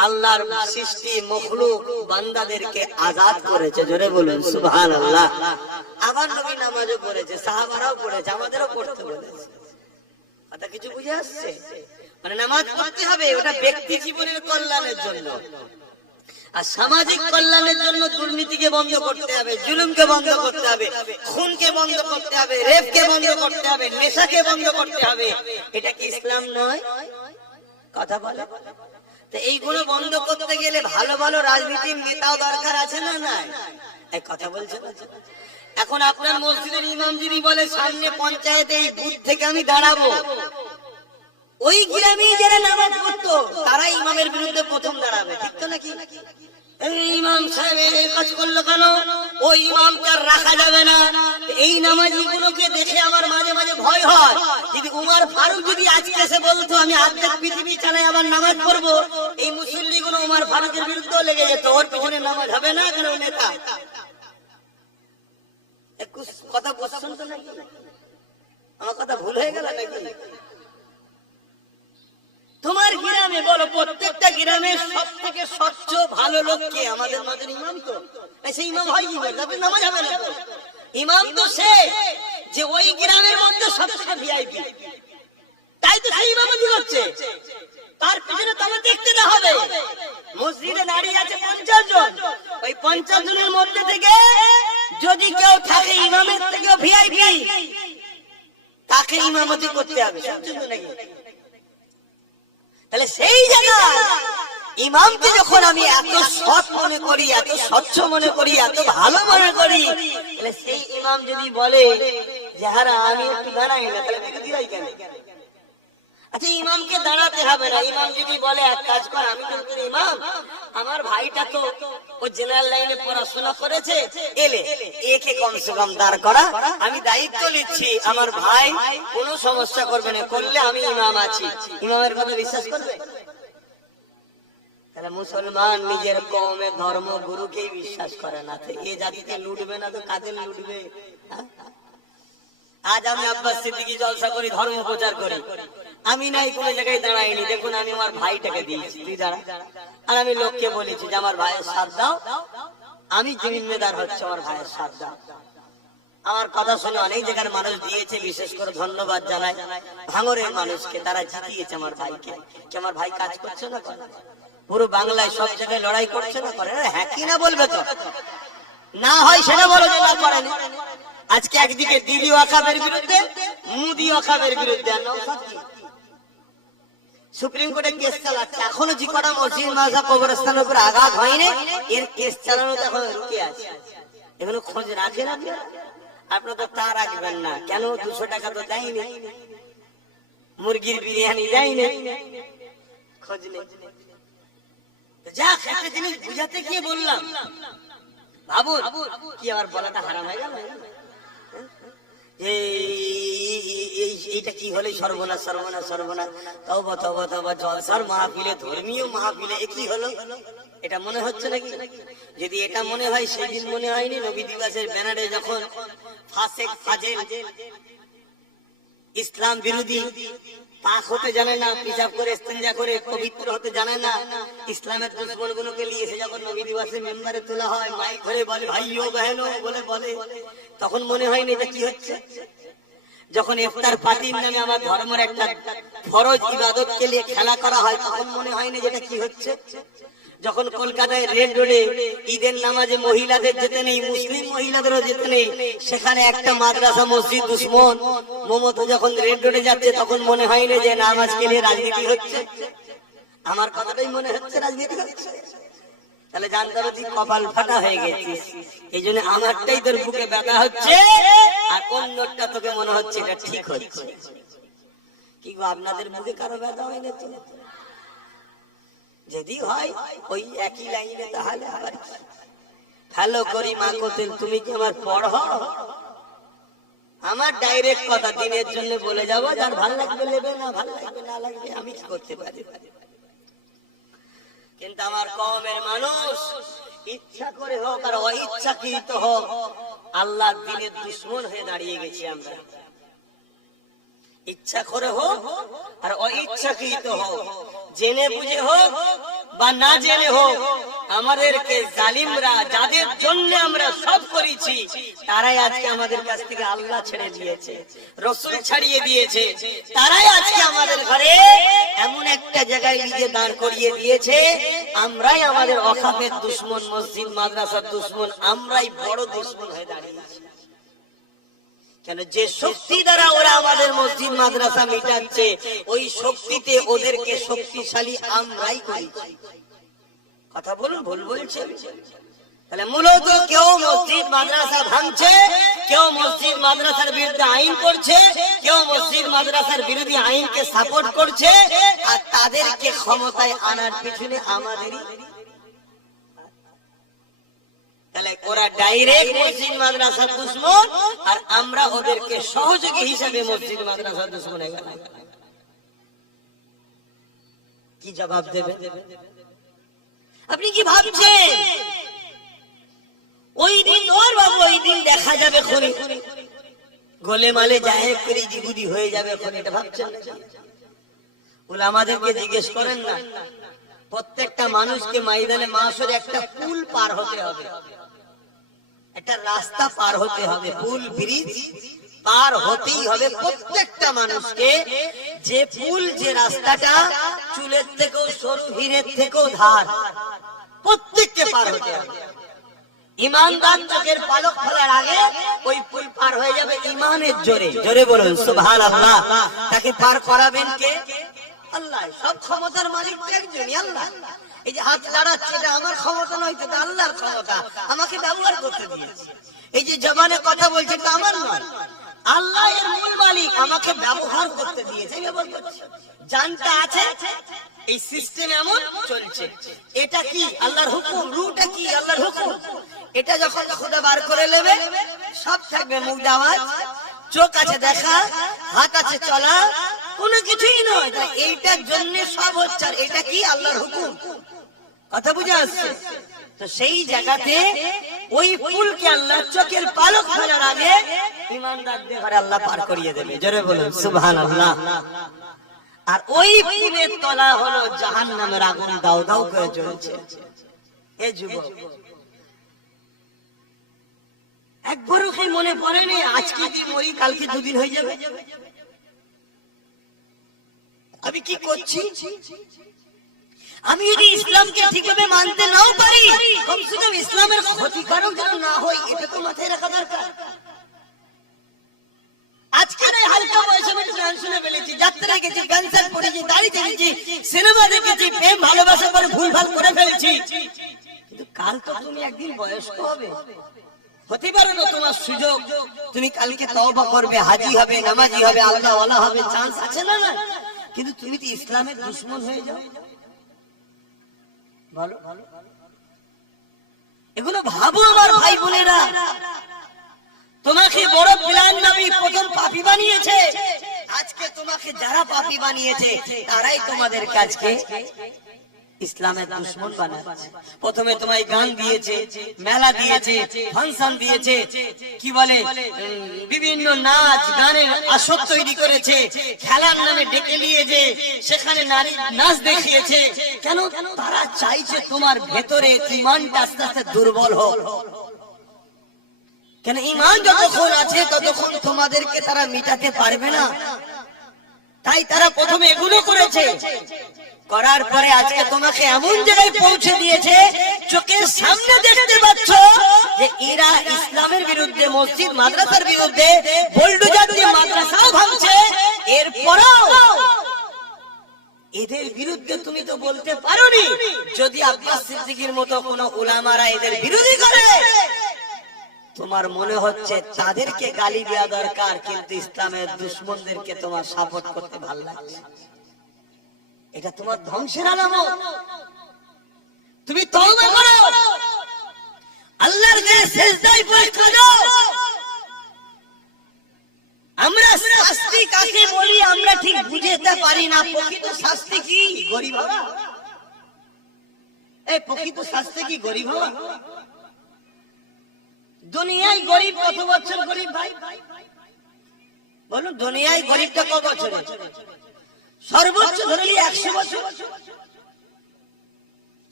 আল্লাহর সৃষ্টি মখলুক বান্দাদেরকে আজাদ করেছে। জোরে বলুন সুবহানাল্লাহ। আমার নবী নামাজও পড়েছে, সাহাবারাও পড়েছে, আমাদেরও পড়তে বলেছে। কথা কিছু বুঝে আসছে? মানে নামাজ পড়তে হবে, ওটা ব্যক্তি জীবনের কল্যাণের জন্য। আর সামাজিক কল্যাণের জন্য দুর্নীতিকে বন্ধ করতে হবে, জুলুমকে বন্ধ করতে হবে, খুনকে বন্ধ করতে হবে, রেপকে বন্ধ করতে হবে, নেশাকে বন্ধ করতে হবে। এটা কি ইসলাম নয়? কথা বলে। তো এইগুলো বন্ধ করতে গেলে ভালো ভালো রাজনীতির নেতাও দরকার আছে না? নাই? এই কথা বলছেন। এখন আপনার মসজিদের ইমাম যদি বলে সামনে পঞ্চায়েতে এই বুথ থেকে আমি দাঁড়াবো, ওই গ্রামে যারা নামাজ পড়তো তারা ইমামের বিরুদ্ধে প্রথম দাঁড়াবে, ঠিক তো নাকি? ইমাম সাহেব এই কাজ করলো কেন? ওই ইমামকে আর রাখা যাবে না। এই নামাজি গুলোকে দেখে আমার মাঝে মাঝে ভয় হয়, যদি উমর ফারুক যদি আজকে এসে বলতো আমি আর্ধেক পৃথিবী চালাই আবার নামাজ পড়বো, এই মুসল্লি গুলো উমর ফারুকের বিরুদ্ধেও লেগে যেত, ওর পিছনে নামাজ হবে না কেন? নেতা কথা বুঝছেন তো নাকি? আমার কথা ভুল হয়ে গেল নাকি? তোমার গ্রামে বলো, প্রত্যেকটা গ্রামে সব থেকে স্বচ্ছ ভালো লোক কে? আমাদের মাঝে ইমাম। তো সেই ইমাম হয় কি বলে? আপনি নামাজ হবে না তো? ইমাম তো সে যে ওই গ্রামের মধ্যে সব থেকে ভিআইপি, তাই তো সেই ইমামতি হচ্ছে। তার পিছনে তবে দেখতে না হবে। মসজিদে দাঁড়িয়ে আছে 50 জন, ওই 50 জনের মধ্যে থেকে যদি কেউ থাকে ইমামের থেকেও ভিআইপি, তাকে ইমামতি করতে হবে। শুনছেন তো নাকি? তাহলে সেই জায়গায় ইমামকে যখন আমি এত সৎ মনে করি, এত স্বচ্ছ মনে করি, এত ভালো মনে করি, তাহলে সেই ইমাম যদি বলে যে হ্যাঁ আমি একটু দাঁড়াই না, তাহলে বিরোধী হয় কেন? আচ্ছা ইমামকে দাঁড়াতে হবে না, ইমাম যদি বলে এক কাজ কর, আমি তো ইমাম, আমার ভাইটা তো ও জেনারেল লাইনে পড়াশোনা করেছে, এলে একে কমসে কম দাঁড় করা, আমি দায়িত্ব নিচ্ছি, আমার ভাই কোনো সমস্যা করবে না, করলে আমি ইমাম আছি। ইমামের কথা বিশ্বাস করবে? তাহলে মুসলমান নিজের কওমের ধর্ম গুরুকেই বিশ্বাস করে না, এ জাতিকে লুটবে না তো কাদের লুটবে? আজ আমি আব্বাস সিদ্দিকী জলসা করি, ধর্ম প্রচার করি, আমি নাই কোনো জায়গায় দাঁড়াইনি, দেখুন আমি আমার ভাইটাকে দিয়েছি, তুই দাঁড়া। আর আমি লোককে বলেছি যে আমার ভাইয়ের সাথ দাও, আমি জিম্মেদার হচ্ছে আমার ভাইয়ের সাথ দাও। আমার কথা শুনে অনেক জায়গার মানুষ দিয়েছে, বিশেষ করে ধন্যবাদ জানাই ভাঙরের মানুষকে, তারা জিতিয়েছে আমার ভাইকে। কি আমার ভাই কাজ করছে না করে? পুরো বাংলায় সব জায়গায় লড়াই করছে না করে? হ্যাঁ কি না বলবে তো? না হয় সেটা বলো যে না করেন। আজকে একদিকে দিদি ওয়াকাবের বিরুদ্ধে, মুদি ওয়াকাবের বিরুদ্ধে, সুপ্রিম কোর্টে কেস চালাচ্ছে, এখনো যে কটা মসজিদ মাদ্রাসা কবরস্থানের উপর আঘাত হয়নি, এর কেস চালানো তো এখন রুকে আছে। এগুলো খোঁজ রাখেন আপনারা? আপনারা তো তা রাখবেন না কেন? 200 টাকা তো দেয়নি, মুরগির বিরিয়ানি দেয়নি, খোঁজ নেই। যা একটা জিনিস বুঝাতে গিয়ে বললাম, বাবু কি আমার বলাটা হারাম হয়ে গেল? এইটা কি হলে সর্বনাশ সর্বনাশ সর্বনাশ, তওবা তওবা তওবা, জলসার মাহফিলে, ধর্মীয় মাহফিলে এ কি হলো? এটা মনে হচ্ছে নাকি? যদি এটা মনে হয়, সেদিন মনে হয়নি নবী দিবসের ব্যানারে যখন ফাসেক ফাজেল ইসলাম বিরোধী, পাক হতে জানে না, পিশাব করে ইস্তেঞ্জা করে পবিত্র হতে জানে না, ইসলামের দুশ্মন গুলোকে নিয়ে এসে যখন নবী দিবসের মেম্বারে তোলা হয়, মাইক ধরে বলে ভাইও বহেনো বলে বলে, তখন মনে হয়নি এটা কি হচ্ছে? যখন ইফতার পার্টির নামে আমার ধর্মের একটা ফরজ ইবাদতকে নিয়ে খেলা করা হয়, তখন মনে হয়নি যেটা কি হচ্ছে? যখন কলকাতায় রেড রোডে ঈদের নামাজে মহিলাদের যেতে নেই, মুসলিম মহিলাদেরও যেতে নেই, সেখানে একটা মাদ্রাসা মসজিদ দুশ্মন মমতা যখন রেড রোডে যাচ্ছে, তখন মনে হয়নি যে নামাজকে নিয়ে রাজনীতি হচ্ছে? আমার কথাটাই মনে হচ্ছে রাজনীতি হচ্ছে। তাহলে জানতে হবে তুই কপাল ফাটা হয়ে গেছিস, এই জন্য আমারটাই তোর বুকে ব্যথা হচ্ছে, আর অন্যটা তোকে মনে হচ্ছে এটা ঠিক হচ্ছে। কি গো, আপনাদের বুকে কারো ব্যথা হয় না তো? যদি হয় ওই একই লাইনে, তাহলে আবার ভালো করি মা কোতেল, তুমি কি আমার পড়? আমার ডাইরেক্ট কথা দিনের জন্য বলে যাবো, যার ভালো লাগবে নেবে, না ভালো লাগবে না লাগবে আমি কি করতে পারি? কিন্তু আমার কওমের মানুষ ইচ্ছা করে হোক আর অইচ্ছাকৃত হোক, আল্লাহর দ্বীনের দুশমন হয়ে দাঁড়িয়ে গেছি আমরা। ইচ্ছা করে হোক আর অইচ্ছাকৃত হোক, জেনে বুঝে হোক বা না জেনে হোক, আমাদেরকে জালিমরা, যাদের জন্য আমরা সব করেছি, তারাই আজকে আমাদের কাছ থেকে আল্লাহ ছেড়ে দিয়েছে, রসুল ছাড়িয়ে দিয়েছে, তারাই আজকে আমাদের ঘরে এমন একটা জায়গায় নিজে দাঁড় করিয়ে দিয়েছে, আমরাই আমাদের ওয়াকাফের দুশমন, মসজিদ মাদ্রাসার দুশমন, আমরাই বড় দুশমন হয়ে দাঁড়িয়েছি। কেন? যে শক্তি দ্বারা ওরা আমাদের মসজিদ মাদ্রাসা মিটাচ্ছে, ওই শক্তিতে ওদেরকে শক্তিশালী আমরাই করেছি। কথা বলুন, ভুল বলছে? তাহলে মূলত কেউ মসজিদ মাদ্রাসা ভাঙছে, কেউ মসজিদ মাদ্রাসার বিরুদ্ধে আইন করছে, কেউ মসজিদ মাদ্রাসার বিরোধী আইনকে সাপোর্ট করছে, আর তাদেরকে ক্ষমতায় আনার পিছনে আমাদেরই। তাহলে ওরা ডাইরেক্ট মসজিদ মাদ্রাসার দুশমন, আর আমরা ওদেরকে সহযোগী হিসেবে মসজিদ মাদ্রাসার দুশমন হয়ে গেলাম। কি জবাব দেবে? আপনি কি ভাবছেন ওই দিন ওর বাবু, ওই দিন দেখা যাবে খুনি গোলে মালে যায় করে জিগুদি হয়ে যাবে খুনি, এটা ভাবছেন? ওলামাদেরকে জিজ্ঞেস করেন না, প্রত্যেকটা মানুষকে ময়দানে মাশরে একটা পুল পার হতে হবে, একটা রাস্তা পার হতে হবে, পুল ব্রিজ পার হতেই হবে প্রত্যেকটা মানুষকে। যে পুল, যে রাস্তাটা চুলের থেকেও সরু, হীরের থেকেও ধার, প্রত্যেককে পার হতে হবে। ইমানদার চোখের পালক ফেলার আগে ওই পুল পার হয়ে যাবে ইমানের জোরে। জোরে বলুন সুবহানাল্লাহ। তাকে পার করাবেন কে? আল্লাহ। সব ক্ষমতার মালিক একজনই আল্লাহ। এই যে হাত লাড়াচ্ছে, এটা আমার ক্ষমতা নয়, এটা আল্লাহর ক্ষমতা, আমাকে ব্যবহার করতে দিয়েছে। এই যে জবানে কথা বলছে, এটা আমার নয়, আল্লাহ এর মূল মালিক, আমাকে ব্যবহার করতে দিয়েছে। জানতে আছে এই সিস্টেম এমন চলছে, এটা কি আল্লাহর হুকুম, রুটা কি আল্লাহর হুকুম। এটা যখন খোদা বার করে নেবে সব থাকবে, মুখ আওয়াজ, চোখ আছে দেখা, হাত আছে চলা, কোনো কিছুই নয়। এইটার জন্য সব হচ্ছে, আর এটা কি আল্লাহর হুকুম। কথা বুঝে আসছে? তো সেই জায়গাতে ওই ফুলকে আল্লাহ চোখের পালক ফেলার আগে ইমানদারদের ঘরে আল্লাহ পার করিয়ে দেবে। জোরে বলুন সুবহানাল্লাহ। আর ওই ফুলের তলা হলো জাহান্নামের আগুন দাউ দাউ করে জ্বলছে। এ যুবক, একবারও কি মনে পড়ে নেই আজকে কি মরি কালকে দুদিন হয়ে যাবে? আমি কি করছি? আমি যদি ইসলামকে ঠিকভাবে মানতে নাও পারি, কমসে কম ইসলামের ক্ষতিকারক যেন না হয়, এটা তো মাথায় রাখা দরকার। আজকে এই হালকা বয়সে আমি গান শুনে ফেলেছি, যাত্রা গেছি, গান শার্ট পরেছি, দাড়ি দেখেছি, সিনেমা দেখেছি, প্রেম ভালোবাসা করে ভুলভাল করে ফেলেছি, কিন্তু কাল তো তুমি একদিন বয়স্ক হবে, হতে পারে না তোমার সুযোগ, তুমি কালকে তওবা করবে, হাজি হবে, নামাজি হবে, আল্লাহওয়ালা হবে, চান্স আছে না? না, কিন্তু তুমি তো ইসলামের দুশমন হয়ে যাও। ভালো এগুলো ভাবো আমার ভাই বোনেরা। তোমাকে বড় প্ল্যান নবী প্রথম পাপী বানিয়েছে, আজকে তোমাকে যারা পাপী বানিয়েছে তারাই তোমাদের কাজকে ইসলামের দুশমন বানাচ্ছে। প্রথমে তোমায় গান দিয়েছে, মেলা দিয়েছে, ফাংশন দিয়েছে, কি বলে বিভিন্ন নাচ গানের আসর তৈরি করেছে, খেলার নামে ডেকে নিয়েছে, সেখানে নারী নাচ দেখিয়েছে। কেন? তারা চাইছে তোমার ভেতরে ঈমানটা আস্তে আস্তে দুর্বল হোক। কেন? ঈমান যতক্ষণ আছে ততক্ষণ তোমাদেরকে তারা মিটাতে পারবে না, তাই তারা প্রথমে এগুলো করেছে। করার পরে আজকে তোমাকে এমন জায়গায় পৌঁছে দিয়েছে, চোখের সামনে দেখতে পাচ্ছ যে এরা ইসলামের বিরুদ্ধে, মসজিদ মাদ্রাসার বিরুদ্ধে বুলডোজার দিয়ে মাদ্রাসাও ভাঙছে। এরপরও এদের বিরুদ্ধে তুমি তো বলতে পারোনি। যদি আব্বাস সিদ্দিকীর মতো কোন উলামারা এদের বিরোধী করে, তোমার মনে হচ্ছে তাদেরকে গালি দেওয়া দরকার, কিন্তু ইসলামের দুশমনদেরকে তোমার সাপোর্ট করতে ভালো লাগছে। এটা তোমার ধ্বংসের আলামত। তুমি তওবা করো, আল্লাহর কাছে সিজদায় পড়ে কাঁদো। আমরা শাস্তি কাকে বলি আমরা ঠিক বুঝতে পারি না। প্রকৃত শাস্তি কি? গরিব হওয়া। এই প্রকৃত শাস্তি কি গরিব হওয়া? দুনিয়ায় গরিব কত বছর গরিব ভাই বলুন? দুনিয়ায় গরিবটা কত বছর? সর্বোচ্চ ধরলি 100 বছর,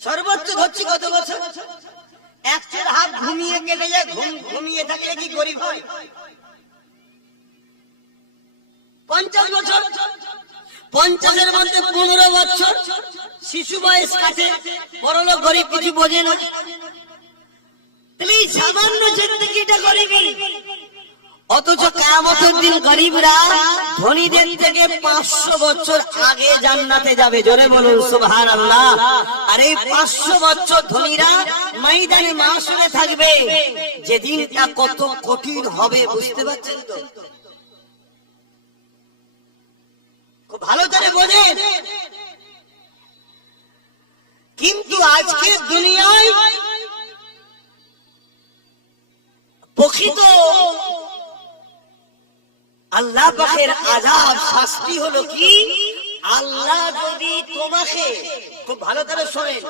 সর্বোচ্চ ধরছি কত বছর? একটার হাত ঘুমিয়ে কেটে যায়, ঘুমিয়ে থাকলে কি গরিব হয়? 50 বছর, 50-এর মধ্যে 15 বছর শিশু বয়স কাটে, বড়লোক গরিব কিছু বোঝে না। প্লিজ, সামান্য জিন্দেগিটা গরিবই। অথচ কিয়ামতের দিন গরিবরা ধনীদের থেকে 500 বছর আগে জান্নাতে যাবে। জোরে বলুন সুবহানাল্লাহ। আর এই 500 বছর ধনীরা ময়দানে মাশরে থাকবে, যেদিনটা কত কঠিন হবে বুঝতে পারছেন তো? খুব ভালো করে বোঝেন। কিন্তু আজকের দুনিয়ায় প্রকৃত আল্লাহ পাকের আযাব, শাস্তি হলো কি? আল্লাহ যদি তোমাকে, খুব ভালো করে শোনেন,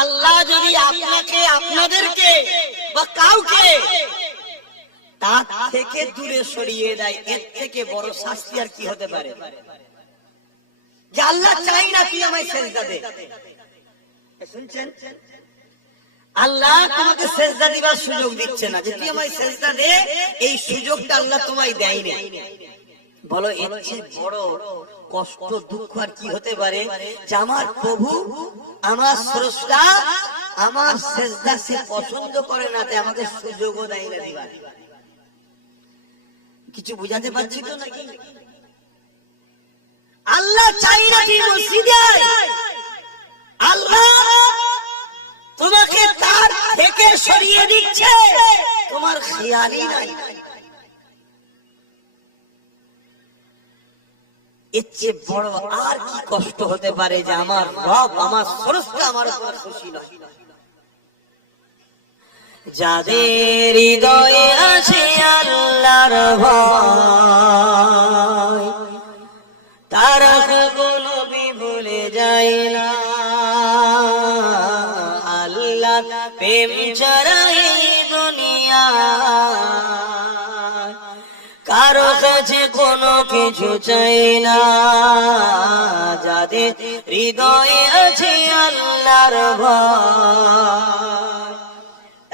আল্লাহ যদি আপনাকে, আপনাদেরকে বা কাউকে তার থেকে দূরে সরিয়ে দেয়, এর থেকে বড় শাস্তি আর কি হতে পারে? যে আল্লাহ চাই না তুই আমায় সেজদা দে। শুনছেন? আল্লাহ তোমাকে সেজদা দিবার সুযোগ দিচ্ছে না, যে তুই আমায় সেজদা দে, এই সুযোগটা আল্লাহ তোমায় দেয়নি। বলো এর চেয়ে বড় কষ্ট, দুঃখ আর কি হতে পারে? যে আমার প্রভু, আমার স্রষ্টা আমার সেজদা সে পছন্দ করে না, তাই আমাকে সুযোগও দেয় না দিবার। কিছু বুঝাতে পারছি তো নাকি? আল্লাহ চাই না তুই মসজিদে আয়, আল্লাহ তোমাকে তার থেকে সরিয়ে দিচ্ছে, তোমার খেয়ালই নাই। এর চেয়ে বড় আর কি কষ্ট হতে পারে যে আমার রব আমার স্রষ্টা আমার উপর খুশি নয়। যাদের হৃদয়ে আছে আল্লাহর ভয় তারা কখনো ভুলে যায় না। আল্লাহ প্রেম ছাড়া এই দুনিয়া কারো কাছে কোনো কিছু চাই না। যাদের হৃদয়ে আছে আল্লাহর ভয়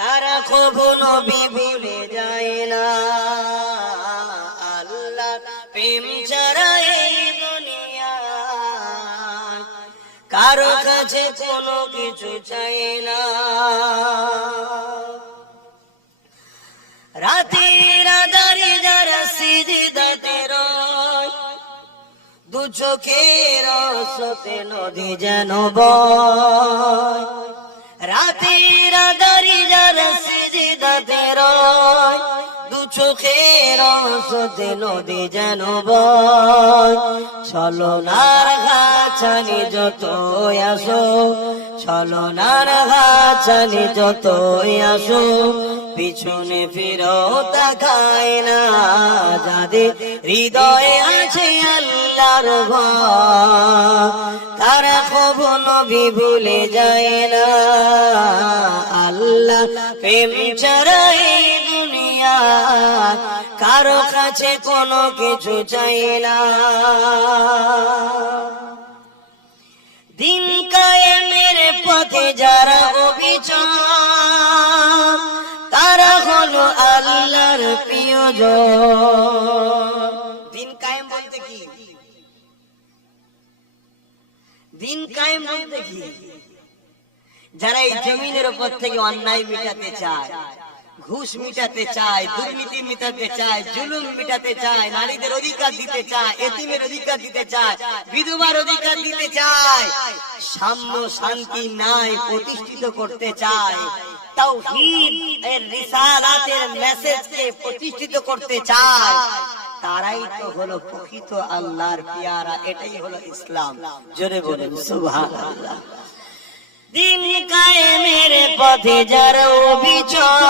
তারা কখনো ভুলে যায় না। আল্লাহ প্রেম ছাড়া এই দুনিয়া কারো কাছে কোনো কিছু চাই না। রাতের আঁধারে যারা সিজদাতে রয় দু চোখের স্রোতে নদী যেন বয়। রাতের আঁধারে যারা সিজদাতে রয় দু চোখের স্রোতে নদী যেন বয়। ছলনার ঘাছানি যতই আসো ছলনার ঘাছানি যতই আসো পিছনে ফিরো তাকায় না। যাদের হৃদয়ে আছে আল্লাহর ভয় তারা কখনো ভুলে যায় না। আল্লাহ প্রেম ছাড়া এই দুনিয়া কারো কাছে কোনো কিছু চাই না। দিন কায়েমের পথে যারা অবিচল তারা হলো আল্লাহর প্রিয়জন। দিন কায়েম বলতে কি? দিন কায়েম বলতে কি? যারা এই জমিনের উপর থেকে অন্যায় মিটাতে চায়, ঘুষ মিটাতে চায়, দুর্নীতি মিটাতে চায়, জুলুম মিটাতে চায়, নারীদের অধিকার দিতে চায়, এতিমের অধিকার দিতে চায়, বিধবার অধিকার দিতে চায়, সাম্য শান্তি ন্যায় প্রতিষ্ঠিত করতে চায়, তাওহীদ এর রিসালাতের মেসেজকে প্রতিষ্ঠিত করতে চায়, তারাই তো হলো প্রকৃত আল্লাহর পেয়ারা। এটাই হলো ইসলাম। জোরে বলেন সুবহানাল্লাহ। দিন কায়েমের পথে যারা অবিচল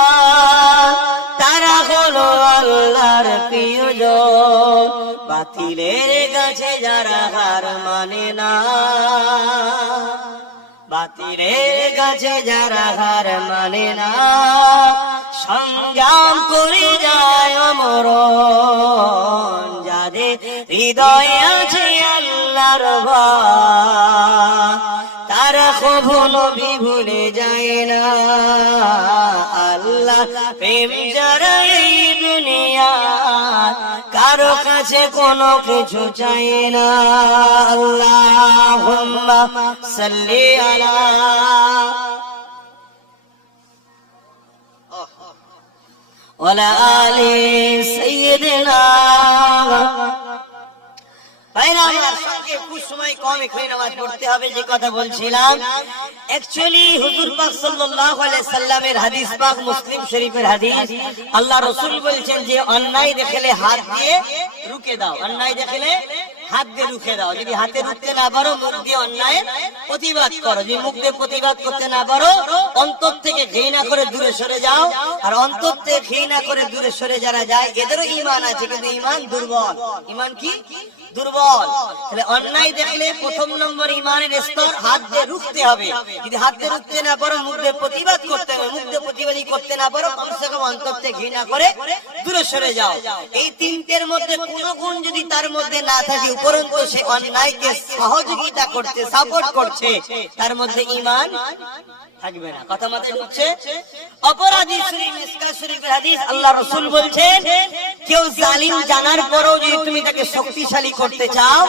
তারা হলো আল্লাহর প্রিয়জন। বাতিলের কাছে যারা হার মানে না বাতিলের কাছে যারা হার মানে না সংগ্রাম করে যায় অমরণ। যাদের হৃদয়ে আছে আল্লাহর ভয় তারা কখনো ভুলে যায় না। আল্লাহ প্রেম ছাড়া এই দুনিয়া কারো কাছে কোনো কিছু চাই না। আল্লাহুম্মা সাল্লি আলা ওয়ালা আলি সাইয়্যিদিনা। সময় কম এখানে নামাজ পড়তে হবে। যে কথা বলছিলাম অ্যাকচুয়ালি হুজুর পাক সাল্লাল্লাহু আলাইহি সাল্লামের হাদিস পাক মুসলিম শরীফের হাদিস। আল্লাহ রাসূল বলেছেন যে অন্যায় দেখলে হাত দিয়ে রুখে দাও, অন্যায় দেখলে হাত দিয়ে রুখে দাও। যদি হাতে রুখতে না পারো মুখ দিয়ে অন্যায় প্রতিবাদ করো। যদি মুখ দিয়ে প্রতিবাদ করতে না পারো অন্তর থেকে ঘৃণা করে দূরে সরে যাও। আর অন্তর থেকে ঘৃণা করে দূরে সরে যারা যায় এদেরও ঈমান আছে কিন্তু ঈমান দুর্বল। ঈমান কি? দুর্বল। তাহলে অন্যায় দেখলে প্রথম নম্বর ঈমানের স্তর হাত দিয়ে রুখতে হবে। যদি হাত দিয়ে রুখতে না পারো মুখ দিয়ে প্রতিবাদ করতে হবে। মুখ দিয়ে প্রতিবাদী করতে না পারো কমসে কম অন্তর থেকে ঘৃণা করে দূরে সরে যাও। এই তিনটের মধ্যে কোনো গুণ যদি তার মধ্যে না থাকে উপরন্তু সে অন্যায়কে সহযোগিতা করছে, সাপোর্ট করছে, তার মধ্যে ঈমান থাকবে না। কথা মাথায় ঢুকছে? অপরাধী শরীফ মিসকাত শরীফের হাদিস আল্লাহ রাসূল বলছেন কেউ জালিম জানার পরেও যদি তুমি তাকে শক্তিশালী করতে চাও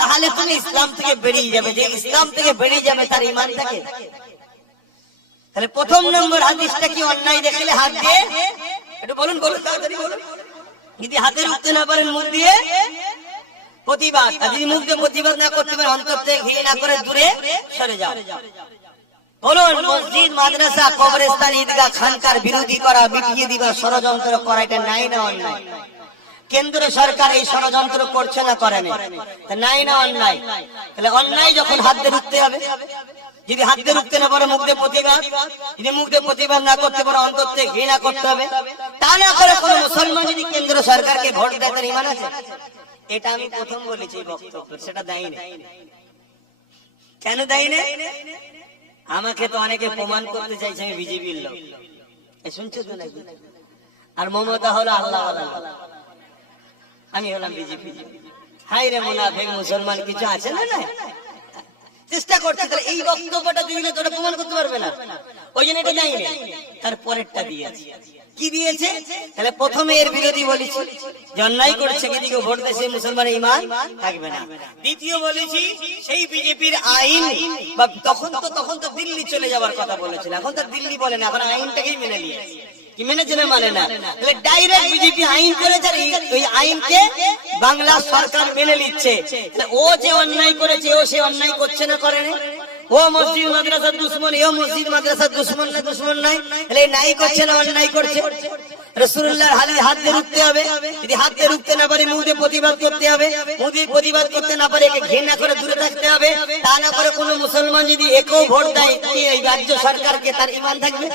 তাহলে তুমি ইসলাম থেকে বেরিয়ে যাবে। যে ইসলাম থেকে বেরিয়ে যাবে তার ঈমান থাকে। তাহলে প্রথম নম্বর হাদিসটা কি? অন্যায় দেখলে হাত দিয়ে একটু বলুন তাড়াতাড়ি বলুন। যদি হাতে রুখতে না পারেন মুখ দিয়ে প্রতিবাদ। আর যদি মুখ দিয়ে প্রতিবাদ না করতে পারেন অন্তর থেকে ঘৃণা করে দূরে সরে যাও। বলুন মসজিদ মাদ্রাসা কবরস্থান ঈদগাহ খানকার বিরোধী করা, মিটিয়ে দিবা, ষড়যন্ত্র করা এটা নাই না অন্যায়? কেন্দ্র সরকার এই ষড়যন্ত্র করছে না করে নাই না অন্যায়? তাহলে অন্যায় যখন হাত দিয়ে রুখতে হবে, যদি হাত দিয়ে রুখতে না পারে মুখ দিয়ে প্রতিবাদ, যদি মুখ দিয়ে প্রতিবাদ না করতে পারে অন্তর থেকে ঘৃণা করতে হবে। তা না করে কোন মুসলমান যদি কেন্দ্র সরকারকে ভোট দেয় তার ঈমান আছে? এটা আমি প্রথম বলেছি বক্তব্য, সেটা দেয় না। কেন দেয় না? আমাকে তো অনেকে প্রমাণ করতে চাইছে আমি বিজেপির লোক, শুনছো তো নাকি? আর মমতা হলো আল্লাহ, আমি হলাম বিজেপি। হাই রে মুনাফিক মুসলমান কিছু আছে না? না, চেষ্টা করছে। তাহলে এই বক্তব্যটা দিলে তোরা প্রমাণ করতে পারবে না, ওই জন্য এটা যাই না। তারপরেরটা দিয়েছে, কি দিয়েছে? তাহলে প্রথমে এর বিরোধী বলেছি যে অন্যায় করছে, কিন্তু ভোট দেশে মুসলমানের ঈমান থাকবে না। দ্বিতীয় বলেছি সেই বিজেপির আইন, বা তখন তো দিল্লি চলে যাওয়ার কথা বলেছিল, এখন তো দিল্লি বলে না, এখন আইনটাকেই মেনে নিয়েছে। কি মেনেছে না মানে না? তাহলে ডাইরেক্ট বিজেপি আইন করেছে, ওই আইনকে বাংলা সরকার মেনে নিচ্ছে। ও যে অন্যায় করেছে ও সে অন্যায় করছে না, করে না? ও মসজিদ মাদ্রাসার দুশ্মন, এও মসজিদ মাদ্রাসার দুশ্মন না, দুশ্মন নাই? তাহলে নাই করছে না অন্যায় করছে? রাসূলুল্লাহর হাত দিয়ে রুখতে হবে, যদি হাত দিয়ে রুখতে না পারে মুখ দিয়ে প্রতিবাদ করতে হবে, মুখ দিয়ে প্রতিবাদ করতে না পারে একে ঘৃণা করে দূরে থাকতে হবে। তা না করে কোন মুসলমান যদি একেও ভোট দেয় এই রাজ্য সরকারকে, তার ঈমান থাকবে?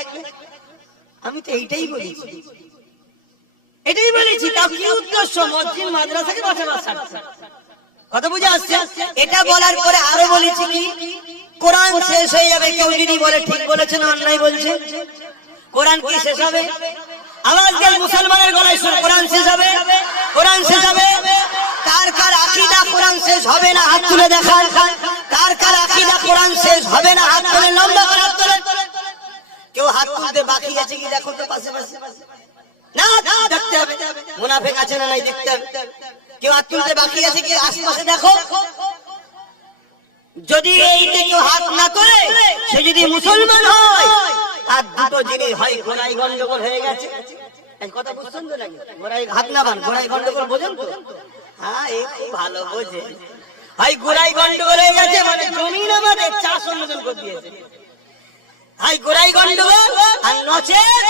আমি তো এইটাই বলেছি, এটাই বলেছি। তাও কি উদ্দেশ্য? মসজিদ মাদ্রাসাকে বাঁচাবার স্বার্থে। কথা বুঝে আসছে? এটা বলার পরে আরো বলেছি কি, কোরআন শেষ হয়ে যাবে কেউ যদি বলে ঠিক বলেছে না অন্যায় বলছে। কোরআন কি শেষ হবে? আওয়াজ দিয়ে মুসলমানের গলায় শুনে কোরআন শেষ হবে, কোরআন শেষ হবে। কার কার আকীদা কোরআন শেষ হবে না হাত তুলে দেখান। কার কার আকীদা কোরআন শেষ হবে না হাত তুলে, লম্বা করে হাত তুলে। কেউ হাত তুলতে বাকি আছে কি দেখো তো পাশে পাশে, না দেখতে হবে। মুনাফিক আছে না নাই দেখতে হবে। কেউ হাত তুলতে বাকি আছে কি আশপাশে দেখো। যদি এইটা কেউ হাত না তোলে সে যদি মুসলমান হয়, আর দুটো জিনিস হয়, ঘোড়াই গন্ডগোল হয়ে গেছে। কথা বুঝছেন তো নাকি? ঘোড়াই হাত না বান, ঘোড়াই গন্ডগোল বোঝেন তো? হ্যাঁ, এই খুব ভালো বোঝে। হয় ঘোড়াই গন্ডগোল হয়ে গেছে, মানে জমিন আমাদের চাষ অনুমোদন করে দিয়েছে। হাই গোড়াই গন্ডগোল, আর নচেত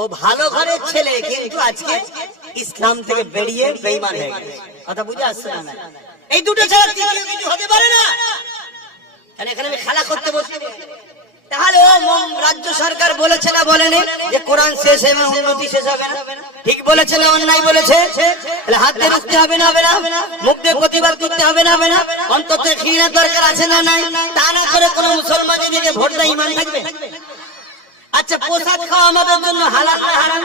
ও ভালো ঘরের ছেলে কিন্তু আজকে ইসলাম থেকে বেরিয়ে বেঈমান হয়ে গেছে। কথা বুঝে আসছে না? এই দুটো ছাড়া তৃতীয় কিছু হতে পারে না। এখানে আমি খেলা করতে বসে, তাহলে ও রাজ্য সরকার বলেছে না বলেনি যে কোরআন শেষ হবে উন্নতি শেষ হবে না? ঠিক বলেছে না অন্যায় বলেছে? তাহলে হাত দিয়ে রুখতে হবে না হবে না? মুখ দিয়ে প্রতিবাদ করতে হবে না হবে না? অন্তত ঘৃণার দরকার আছে না নাই? তা না করে কোন মুসলমান যদি ভোট দেয় ঈমান থাকবে? আচ্ছা, প্রসাদ খাওয়া আমাদের জন্য হালাল না হারাম?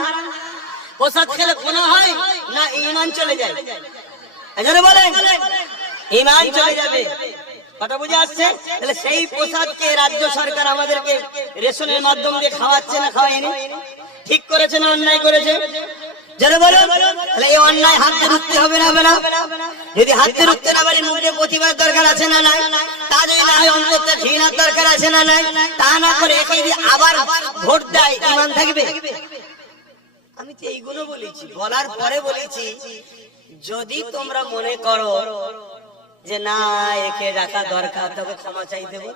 প্রসাদ খেলে গুনাহ হয় না ঈমান চলে যায়? এজন্য বলেন ঈমান চলে যাবে। কথা বুঝে আসছে? তাহলে সেই প্রসাদকে রাজ্য সরকার আমাদেরকে রেশনের মাধ্যম দিয়ে খাওয়াচ্ছে না খাওয়ায়নি? ঠিক করেছে না অন্যায় করেছে? যারা বলো, তাহলে এই অন্যায় হাত দিয়ে রুখতে হবে না হবে না? যদি হাত দিয়ে রুখতে না পারি মুখে প্রতিবাদ দরকার আছে না নাই? তা যদি না হয় অন্তত ঘৃণার দরকার আছে না নাই? তা না করে একে যদি আবার ভোট দেয় ঈমান থাকবে? আমি তো এইগুলো বলেছি, বলার পরে বলেছি যদি তোমরা মনে করো যে না একে রাখা দরকার, তবে ক্ষমা চাইতে বল,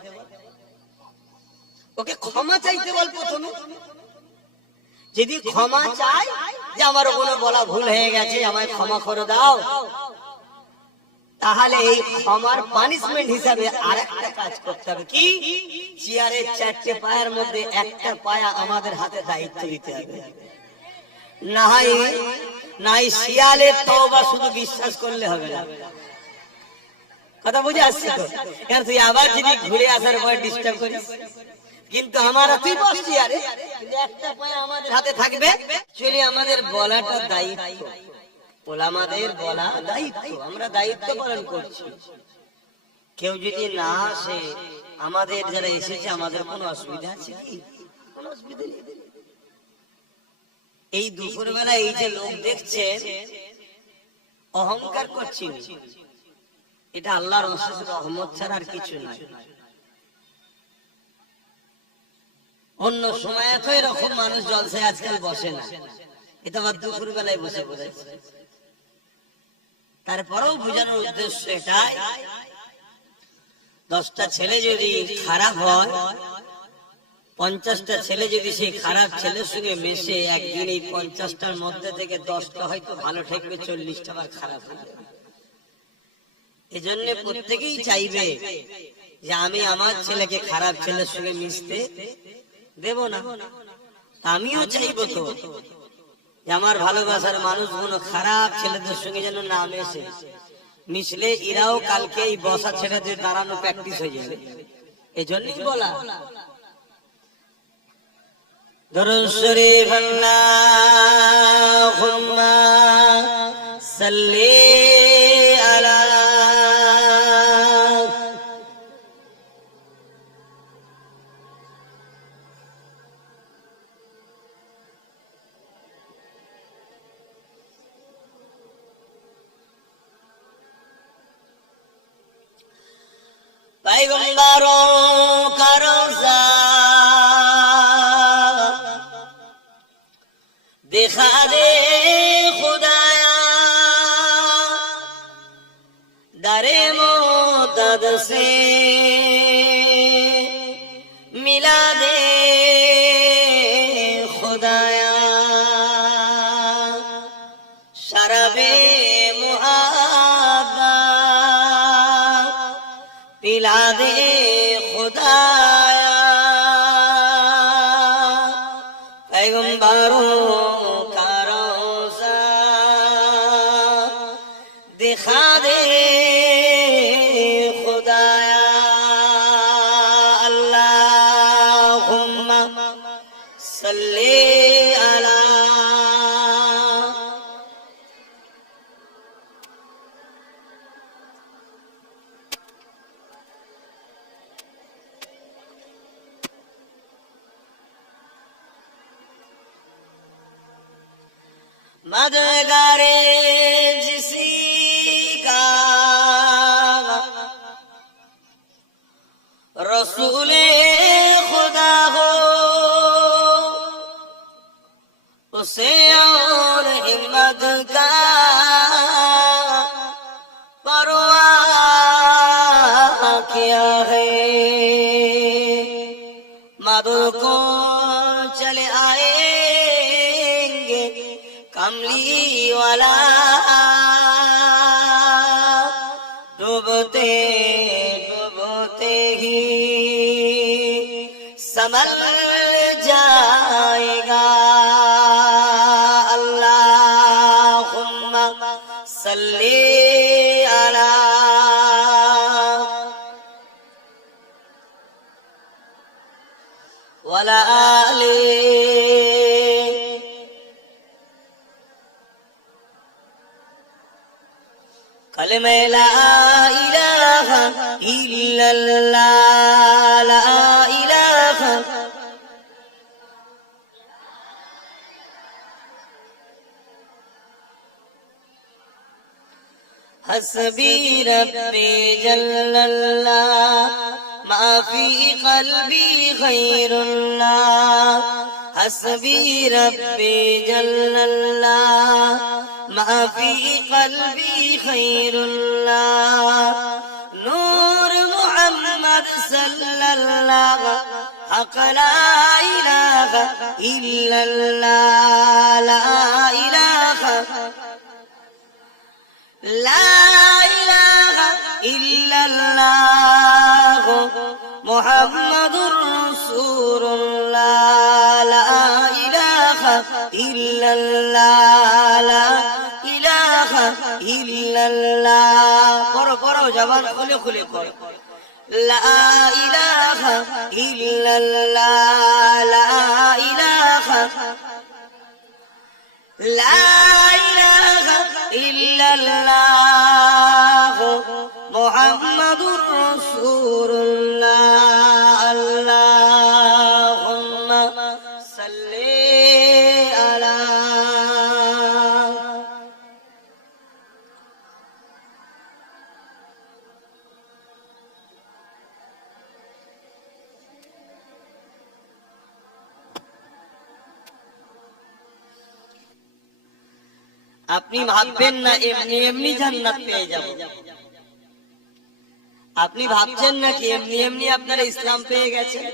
ওকে ক্ষমা চাইতে বল প্রথমে। যদি ক্ষমা চাই যে আমার কোনো বলা ভুল হয়ে গেছে, আমায় ক্ষমা করে দাও, তাহলে এই ক্ষমার পানিশমেন্ট হিসাবে আরেকটা কাজ করতে হবে। কি? চেয়ারের চারটে পায়ের মধ্যে একটা পায়া আমাদের হাতে দায়িত্ব দিতে হবে। নাই শিয়ালের তওবা শুধু বিশ্বাস করলে হবে না। কথা বুঝে আসছে তো? কারণ তুই আবার যদি ঘুরে আসার পর ডিস্টার্ব করিস, কিন্তু আমার তুই বসছি আরে একটা পায়ে আমাদের হাতে থাকবে, চলে আমাদের বলাটা দায়িত্ব, ওলামাদের বলা দায়িত্ব, আমরা দায়িত্ব পালন করছি। কেউ যদি না আসে, আমাদের যারা এসেছে আমাদের কোনো অসুবিধা আছে কি? কোনো অসুবিধা নেই। এই দুপুর বেলা এই যে লোক দেখছে অহংকার করছি, এটা আল্লাহর অশেষ রহমত ছাড়া আর কিছু নয়। অন্য সময় তো এরকম মানুষ জলসায় আজকাল বসে না, এটা আবার দুপুর বেলায় বসে পড়েছে। তারপরেও বোঝানোর উদ্দেশ্য এটাই, 10টা ছেলে যদি খারাপ হয় 50টা ছেলে যদি সেই খারাপ ছেলের সঙ্গে মেশে, একদিন এই 50টার মধ্যে থেকে 10টা হয়তো ভালো থাকবে, 40টা আবার খারাপ হবে। এজন্য প্রত্যেকেই চাইবে যে আমি আমার ছেলেকে খারাপ ছেলের সঙ্গে মিশতে দেব না। আমিও চাইবো তো যে আমার ভালোবাসার মানুষগুলো খারাপ ছেলেদের সঙ্গে যেন না মেশে, মিশলে এরাও কালকে এই বসা ছেড়ে দিয়ে দাঁড়ানো প্র্যাকটিস হয়ে যাবে। এজন্যই বলা দরুদ শরীফ আল্লাহুম্মা সাল্লি আলা पैगंबरों का रोज़ा दिखा दे खुदाया, दरे मोदद से मिला दे खुदाया, शराबे पिला दे खुदाया, पैगंबरों का रोज़ा दिखा दे खुदाया, अल्लाहुम्मा सल्ली अला मदगारे जिसी का रसूले खुदा हो, उसे और हिम्मत का परवाह किया है। मदो को चले आएंगे कमली वाला, डूबते डूबते ही संभल जाएगा, अल्लाहुम्मा सल्ली अला वला आली कलमे ला इलाहा इल्लल्लाह, ला इलाहा हस्बी रब्बी जल्लल्लाह, मा फी क़ल्बी खैरुल्लाह, हस्बी रब्बी जल्लल्लाह, मा फी क़ल्बी खैरुल्लाह, नूर मुहम्मद सल्लल्लाह, हक़ ला इलाहा इल्लल्लाह, ला इलाहा ला इलाहा इल्लल्लाह, मुहम्मदुर रसूलुल्लाह, ला इलाहा इल्लल्लाह, ला इलाहा इल्लल्लाह। पढ़ो पढ़ो, जबान खुले खुले पढ़ो, ला इलाहा इल्लल्लाह, ला इलाहा ला इलाहा इल्लल्लाह, मुहम्मदुर रसूलुल्लाह, अल्लाहुम्मा सल्ली अला। আপনি ভাববেন না এমনি এমনি জান্নাত পেয়ে যাব, আপনি ভাবছেন নাকি এমনি এমনি আপনারা ইসলাম পেয়ে গেছেন?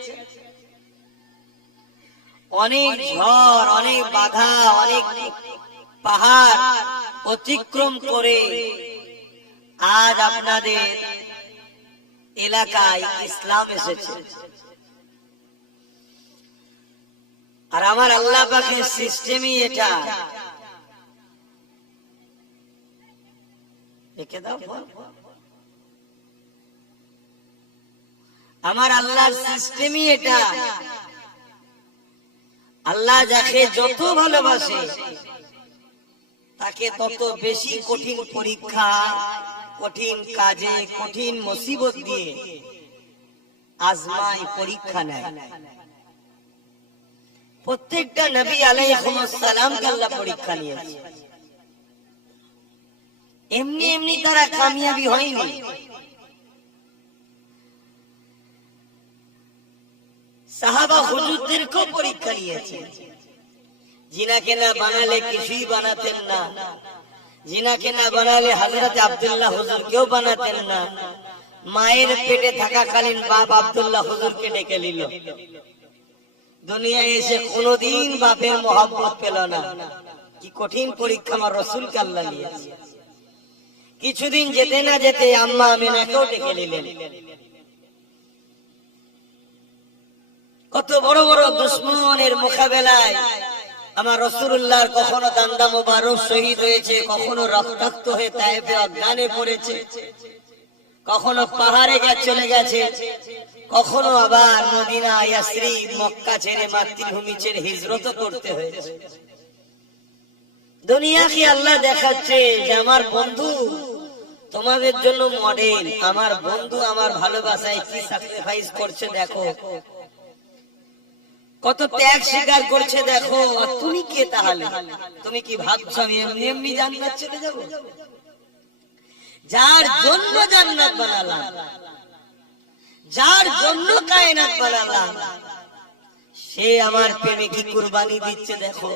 অনেক ঝড়, অনেক বাধা, অনেক পাহাড় অতিক্রম করে আজ আপনাদের এলাকায় ইসলাম এসেছে। আর আমার আল্লাহ পাকের সিস্টেমই এটা। দেখে দাও, আমার আল্লাহর সিস্টেমই এটা। আল্লাহ যাকে যত ভালোবাসে তাকে তত বেশি কঠিন পরীক্ষা, কঠিন কাজে, কঠিন মুসিবত দিয়ে আজমাই, পরীক্ষা নেয়। প্রত্যেকটা নবী আলাইহিস সালামকে আল্লাহ পরীক্ষা নিয়েছে। এমনি এমনি তারা কামিয়াবি হয়নি। সাহাবা হুজুরদেরকেও পরীক্ষা নিয়েছে। জিনাকে না বানালে কিছুই বানাতেন না, জিনাকে না বানালে হযরত আব্দুল্লাহ হুজুরকেও বানাতেন না। মায়ের পেটে থাকাকালীন বাপ আব্দুল্লাহ হুজুরকে ডেকে নিল। দুনিয়ায় এসে কোনোদিন বাপের মহব্বত পেল না। কি কঠিন পরীক্ষা আমার রাসূলকে আল্লাহ নিয়েছে। কিছুদিন যেতে না যেতে আম্মা আমিনাকেও ডেকে নিলেন। কত বড় বড় দুশমনের মোকাবেলায় আমার রাসূলুল্লাহর কখনো দান্দা মোবারক শহীদ হয়েছে, কখনো রক্তাক্ত হয়ে তায়েফে অজ্ঞানে পড়েছে, কখনো পাহাড়ে চলে গেছে, কখনো আবার মদিনা, ইয়াসরিব, মক্কা ছেড়ে মাতৃভূমি ছেড়ে হিজরত করতে হয়েছে। দুনিয়াকে আল্লাহ দেখাচ্ছে যে আমার বন্ধু তোমাদের জন্য মডেল। আমার বন্ধু আমার ভালোবাসায় কি স্যাক্রিফাইস করছে দেখো, কত ত্যাগ স্বীকার করছে দেখো। আর তুমি কে তাহলে? তুমি কি ভাবছো আমি এমনি এমনি জান্নাত চলে যাব? যার জন্য জান্নাত বানালাম, যার জন্য কায়নাত বানালাম, সে আমার প্রেমে কি কুরবানি দিচ্ছে দেখো।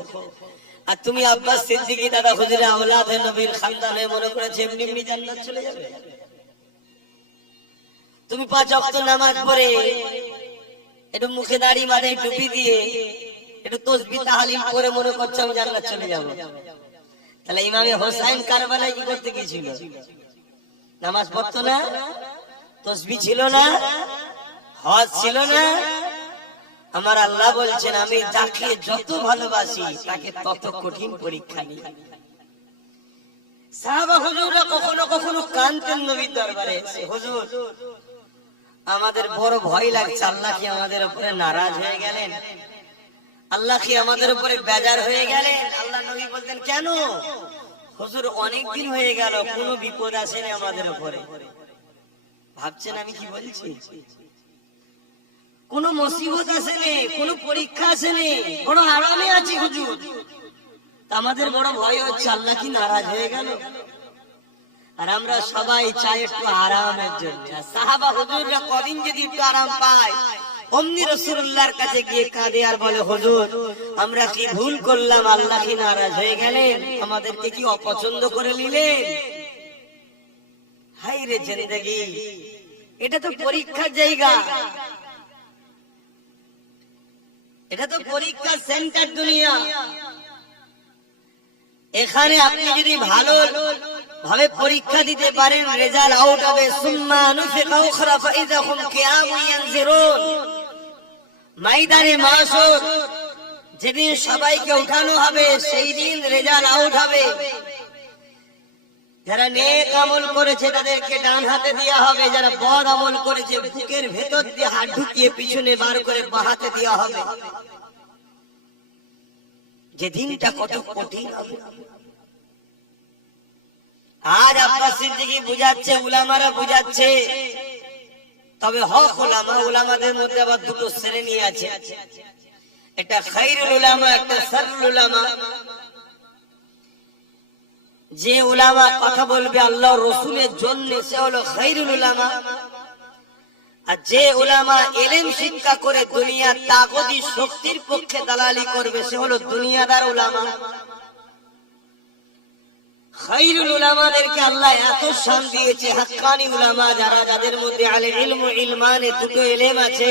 আর তুমি আব্বাস সিদ্দিকী দাদা হুজুরের আওলাদ নবীর খানদানে মনে করেছে এমনি এমনি জান্নাত চলে যাবে? তুমি 5 ওয়াক্ত নামাজ পড়ে একটু মুখে দাড়ি মাথায় টুপি দিয়ে একটু তাসবিহ তাহলিল করে মনে করছো আমি জান্নাত চলে যাব? তাহলে ইমামে হোসেন কারবালায় কি করতে গিয়েছিল? নামাজ পড়তো না, তাসবিহ ছিল না, হজ ছিল না। আমার আল্লাহ বলছেন আমি যাকে যত ভালোবাসি তাকে তত কঠিন পরীক্ষা নিই। সাহাবা হুজুররা কখনো কখনো কাঁদতেন নবীর দরবারে এসে, হুজুর আমাদের বড় ভয় লাগছে, আল্লাহ কি আমাদের উপরে নারাজ হয়ে গেলেন? আল্লাহ কি আমাদের উপরে বেজার হয়ে গেলেন? আল্লাহ নবী বলতেন কেন? হুজুর অনেকদিন হয়ে গেল, কোনো বিপদ আসেনি আমাদের উপরে। ভাবছেন আমি কি বলছি? কোন মুসিবত আসেনি, কোন পরীক্ষা আসেনি, বড় আরামে আছি হুজুর। আমাদের বড় ভয় হচ্ছে আল্লাহ কি নারাজ হয়ে গেল? আর আমরা সবাই চাই একটু আরামের জন্য। সাহাবা হুজুররা কদিন যদি একটু আরাম পায় অমনি রাসূলুল্লাহর কাছে গিয়ে কাঁদে আর বলে হুজুর আমরা কি ভুল করলাম? আল্লাহ কি নারাজ হয়ে গেলেন? আমাদেরকে কি অপছন্দ করে নিলেন? হায় রে জিন্দেগি, এটা তো পরীক্ষার জায়গা, এটা তো পরীক্ষার সেন্টার দুনিয়া। এখানে আপনি যদি ভালো ভাবে পরীক্ষা দিতে পারেন রেজাল্ট আউট হবে। সুম্মা নুফিকা উখরা ফাইযা হুম কিয়ামুন ইয়ানজিরুন। ময়দানে মাশর যেদিন সবাইকে উঠানো হবে সেই দিন রেজাল্ট আউট হবে। যারা নেক আমল করেছে তাদেরকে ডান হাতে দেওয়া হবে, যারা বদ আমল করেছে বুকের ভেতর দিয়ে হাত ঢুকিয়ে পিছনে বার করে বাঁ হাতে দেওয়া হবে। যে দিনটা কত কঠিন হবে। আজ আব্বাস সিদ্দিকী বুঝাচ্ছে, উলামারা বুঝাচ্ছে, তবে হক উলামা, উলামাদের মধ্যে আবার দুটো শ্রেণী আছে, একটা খায়রুল উলামা, একটা শাররুল উলামা। যে উলামা কথা বলবে আল্লাহ রাসূলের জন্য সে হলো খায়রুল উলামা। আর যে উলামা ইলম শিক্ষা করে দুনিয়ার তাগতি শক্তির পক্ষে দালালি করবে সে হলো দুনিয়াদার উলামা। খায়রুল উলামাদেরকে আল্লাহ এত শান দিয়েছে, হাক্কানি উলামা যারা, যাদের মধ্যে আলে ইলম ও ইলমানে দুটো ইলম আছে,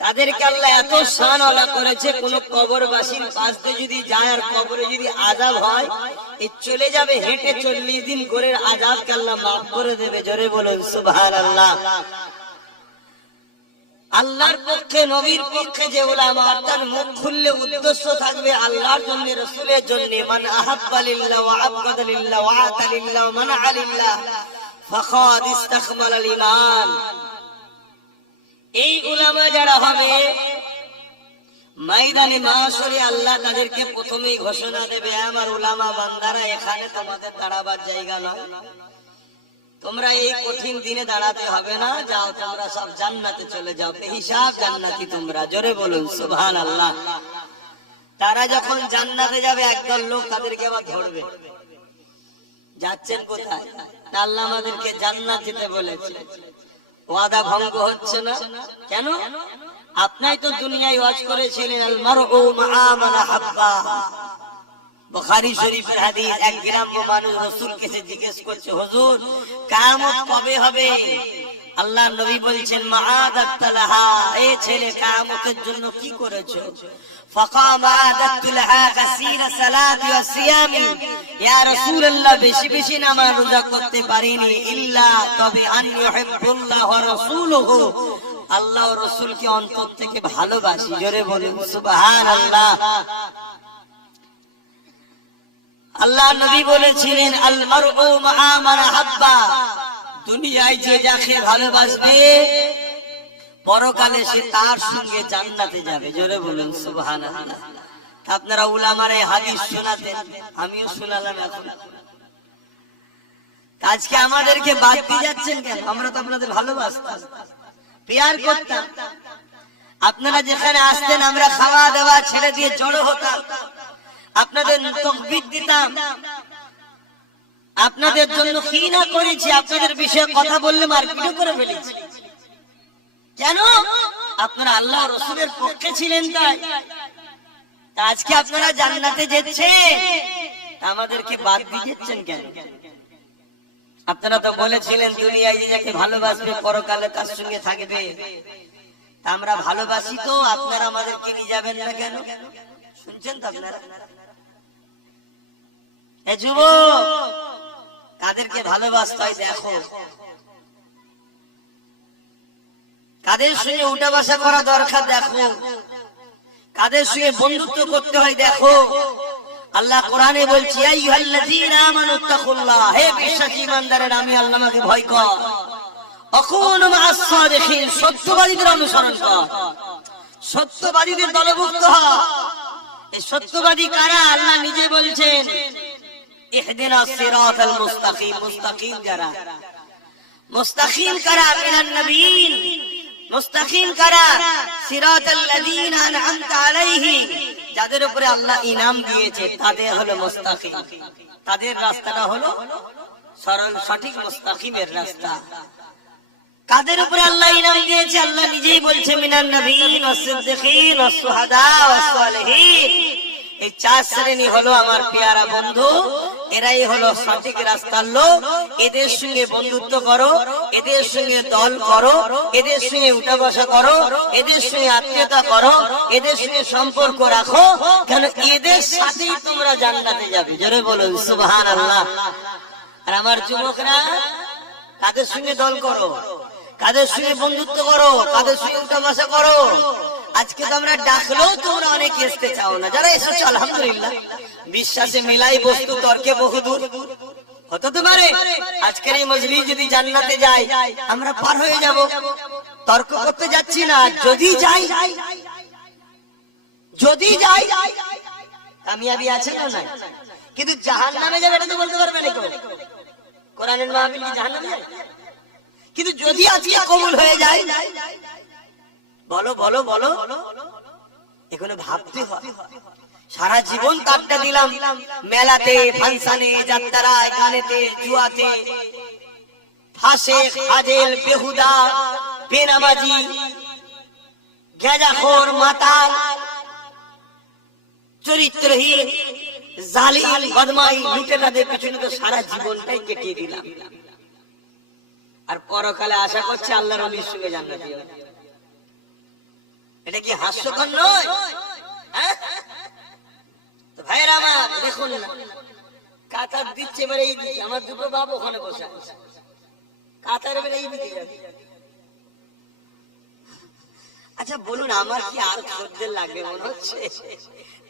তাদেরকে আল্লাহ এত শানওয়ালা করেছে, কোন কবরবাসীর পাশ দিয়ে যদি যায় আর কবরে যদি আযাব হয়, এ চলে যাবে হেঁটে 40 দিন করে আযাবকে আল্লাহ মাফ করে দেবে। জোরে বলুন সুবহানাল্লাহ। আল্লাহর পক্ষে, নবীর পক্ষে যে উলামা, তার মুখ খুললে উদ্দেশ্য থাকবে আল্লাহর জন্য, রাসূলের জন্য। মান আহাব্বা লিল্লাহ ওয়া আবগাদা লিল্লাহ ওয়া আতা লিল্লাহ ওয়া মানআ লিল্লাহ ফাকাদ ইস্তাকমালাল ঈমান। এই উলামা যারা হবে ময়দানে মাশরে, আল্লাহ তাদেরকে প্রথমেই ঘোষণা দেবে, আমার উলামা বান্দারা, এখানে তোমাদের দাঁড়াবার জায়গা নয়, তোমরা এই কঠিন দিনে দাঁড়াতে হবে না, যাও তোমরা সব জান্নাতে চলে যাও, বেহিসাব জান্নাতি তোমরা। জোরে বলুন সুবহানাল্লাহ। তারা যখন জান্নাতে যাবে, একদল লোক তাদেরকে আবার ধরবে, যাচ্ছেন কোথায়? আল্লাহ আমাদেরকে জান্নাত যেতে বলেছে, ওয়াদা ভঙ্গ হচ্ছে না কেন? আপনি তো দুনিয়ায় ওয়াজ করেছিলেন, আল মারউ মা মান হাব্বা। বুখারী শরীফের হাদিস। এক গ্রাম্য মানুষ রাসূলকে জিজ্ঞেস করছে, হুজুর কিয়ামত কবে হবে? আল্লাহর নবী বলছেন, মাআদাতলাহা, এই ছেলে কিয়ামতের জন্য কি করেছো? ফাকাম আদাতলাহা কাসীরা সালাতি ওয়া সিয়ামি। ইয়া রাসূলুল্লাহ, বেশি বেশি নামাজ রোজা করতে পারিনি, ইল্লা তবে আন ইউহিব্বুল্লাহ ওয়া রাসূলুহু, আল্লাহ ও রাসূলকে অন্তর থেকে ভালোবাসি। জোরে বলুন সুবহানাল্লাহ। আল্লাহ নবী বলেছিলেন, আল মারউ মা মান হাব্বা, দুনিয়ায় যে যাকে ভালোবাসবে পরকালে সে তার সঙ্গে জান্নাতে যাবে। জোরে বলুন সুবহানাল্লাহ। আপনারা উলামার এই হাদিস শোনাতেন, আমিও শোনালাম। এখন আজকে আমাদেরকে বাদ দিয়ে যাচ্ছেন কেন? আমরা তো আপনাদের ভালোবাসতাম, প্যার করতাম। আপনারা যেখানে আসতেন আমরা খাওয়া দাওয়া ছেড়ে দিয়ে জড়ো হতাম, আপনাদের তাকবীর দিতাম, আপনাদের জন্য কি না করেছি, আপনাদের বিষয়ে কথা বললে মারপিট করে ফেলেছি। কেন? আপনারা আল্লাহ রাসূলের পক্ষে ছিলেন তাই। আজকে আপনারা জান্নাতে যাচ্ছেন, আমাদেরকে বাদ দিয়ে যাচ্ছেন কেন? আপনারা তো বলেছিলেন দুনিয়ায় যে যাকে ভালোবাসবে পরকালে তার সঙ্গে থাকবে। আমরা ভালোবাসি তো, আপনারা আমাদেরকে নিয়ে যাবেন না কেন? শুনছেন তো আপনারা? এ যুবক, কাদেরকে ভালোবাসতে হয় দেখো, কাদের সঙ্গে উঠা বসা করা দরকার দেখো, কাদের সঙ্গে বন্ধুত্ব করতে হয় দেখো। আল্লাহ কোরআনে বলছে, ইয়া আইয়ুহাল্লাযীনা আমানুত্তাকুল্লাহ, হে বিশ্বাসী ইমানদারেরা, আমি আল্লাহকে ভয় কর। আকুনু মা'আস সাদিকিন, সত্যবাদীদের অনুসরণ কর, সত্যবাদীদের দলভুক্ত হ। এই সত্যবাদী কারা? আল্লাহ নিজে বলছেন, ইহদিনাস সিরাতাল মুস্তাকিম, মুস্তাকিম যারা, মুস্তাকিম কারা? মিনান নবিয়্যিন, মুস্তাকিম কারা? সিরাতাল লাযীনা আন'আমতা আলাইহিম, যাদের উপরে আল্লাহ ইনাম দিয়েছে তাদের হলো মুস্তাকিম, তাদের রাস্তাটা হলো সরল সঠিক মুস্তাকিমের রাস্তা। কাদের উপরে আল্লাহ ইনাম দিয়েছে? আল্লাহ নিজেই বলছে, মিনান নবিয়্যিন ওয়াস সিদ্দিকিন ওয়াস শুহাদা ওয়াস সালিহিন। এই চার শ্রেণী হলো আমার পেয়ারা বন্ধু, এরাই হলো সঠিক রাস্তার লোক। এদের সঙ্গে বন্ধুত্ব করো, এদের সঙ্গে দল করো, এদের সঙ্গে উঠা বসা করো, এদের সঙ্গে আত্মীয়তা করো, এদের সঙ্গে সম্পর্ক রাখো, কেন এদের সাথেই তোমরা জান্নাতে যাবে। জোরে বলুন সুবহানাল্লাহ। আর আমার যুবকরা, কাদের সঙ্গে দল করো, কাদের সঙ্গে বন্ধুত্ব করো, কাদের সঙ্গে উঠা বসা করো? আজকে তো আমরা ডাকলেও তোমরা অনেক আসতে চাও না। যারা এসেছো আলহামদুলিল্লাহ, বিশ্বাসে মিলাই বস্তু তর্কে বহুদূর। হতে পারে আজকের এই মজলিস যদি জান্নাতে যায়, আমরা পার হয়ে যাব। তর্ক করতে যাচ্ছি না। যদি যাই, যদি যাই কামিয়াবি আছে না নাই? কিন্তু জাহান্নামে যাবে এটা তো বলতে পারবে না কেউ। কোরআনের মাহফিল কি জাহান্নামে যাবে? কিন্তু যদি আজকে কবুল হয়ে যায়, বলো বলো বলো, এগুলো ভাবতে হয়। সারা জীবন কাটটা দিলাম মেলাতে, ফাংশনে, যাত্রায়, গানেতে, জুয়াতে, ফাঁসে, ফাজেল, বেহুদা, বেনামাজি, গেজাখোর, মাতাল, চরিত্রহীন, জালিম, বদমাই, লুটেরাদের পিছনে তো সারা জীবনটাই কেটিয়ে দিলাম। আর পরকালে আশা করছে আল্লাহর ওলির সঙ্গে জান্নাতে যাবে। এটা কি হাস্যকর নয়? তো ভাইরা আমার দেখুন না, কাতার দিচ্ছে, এবার এই দিচ্ছে, আমার দুটো বাপ ওখানে বসে আছে, কাতার এবার এই দিকে যাবে। আচ্ছা বলুন, আমার কি আর খদ্দের লাগবে মনে হচ্ছে?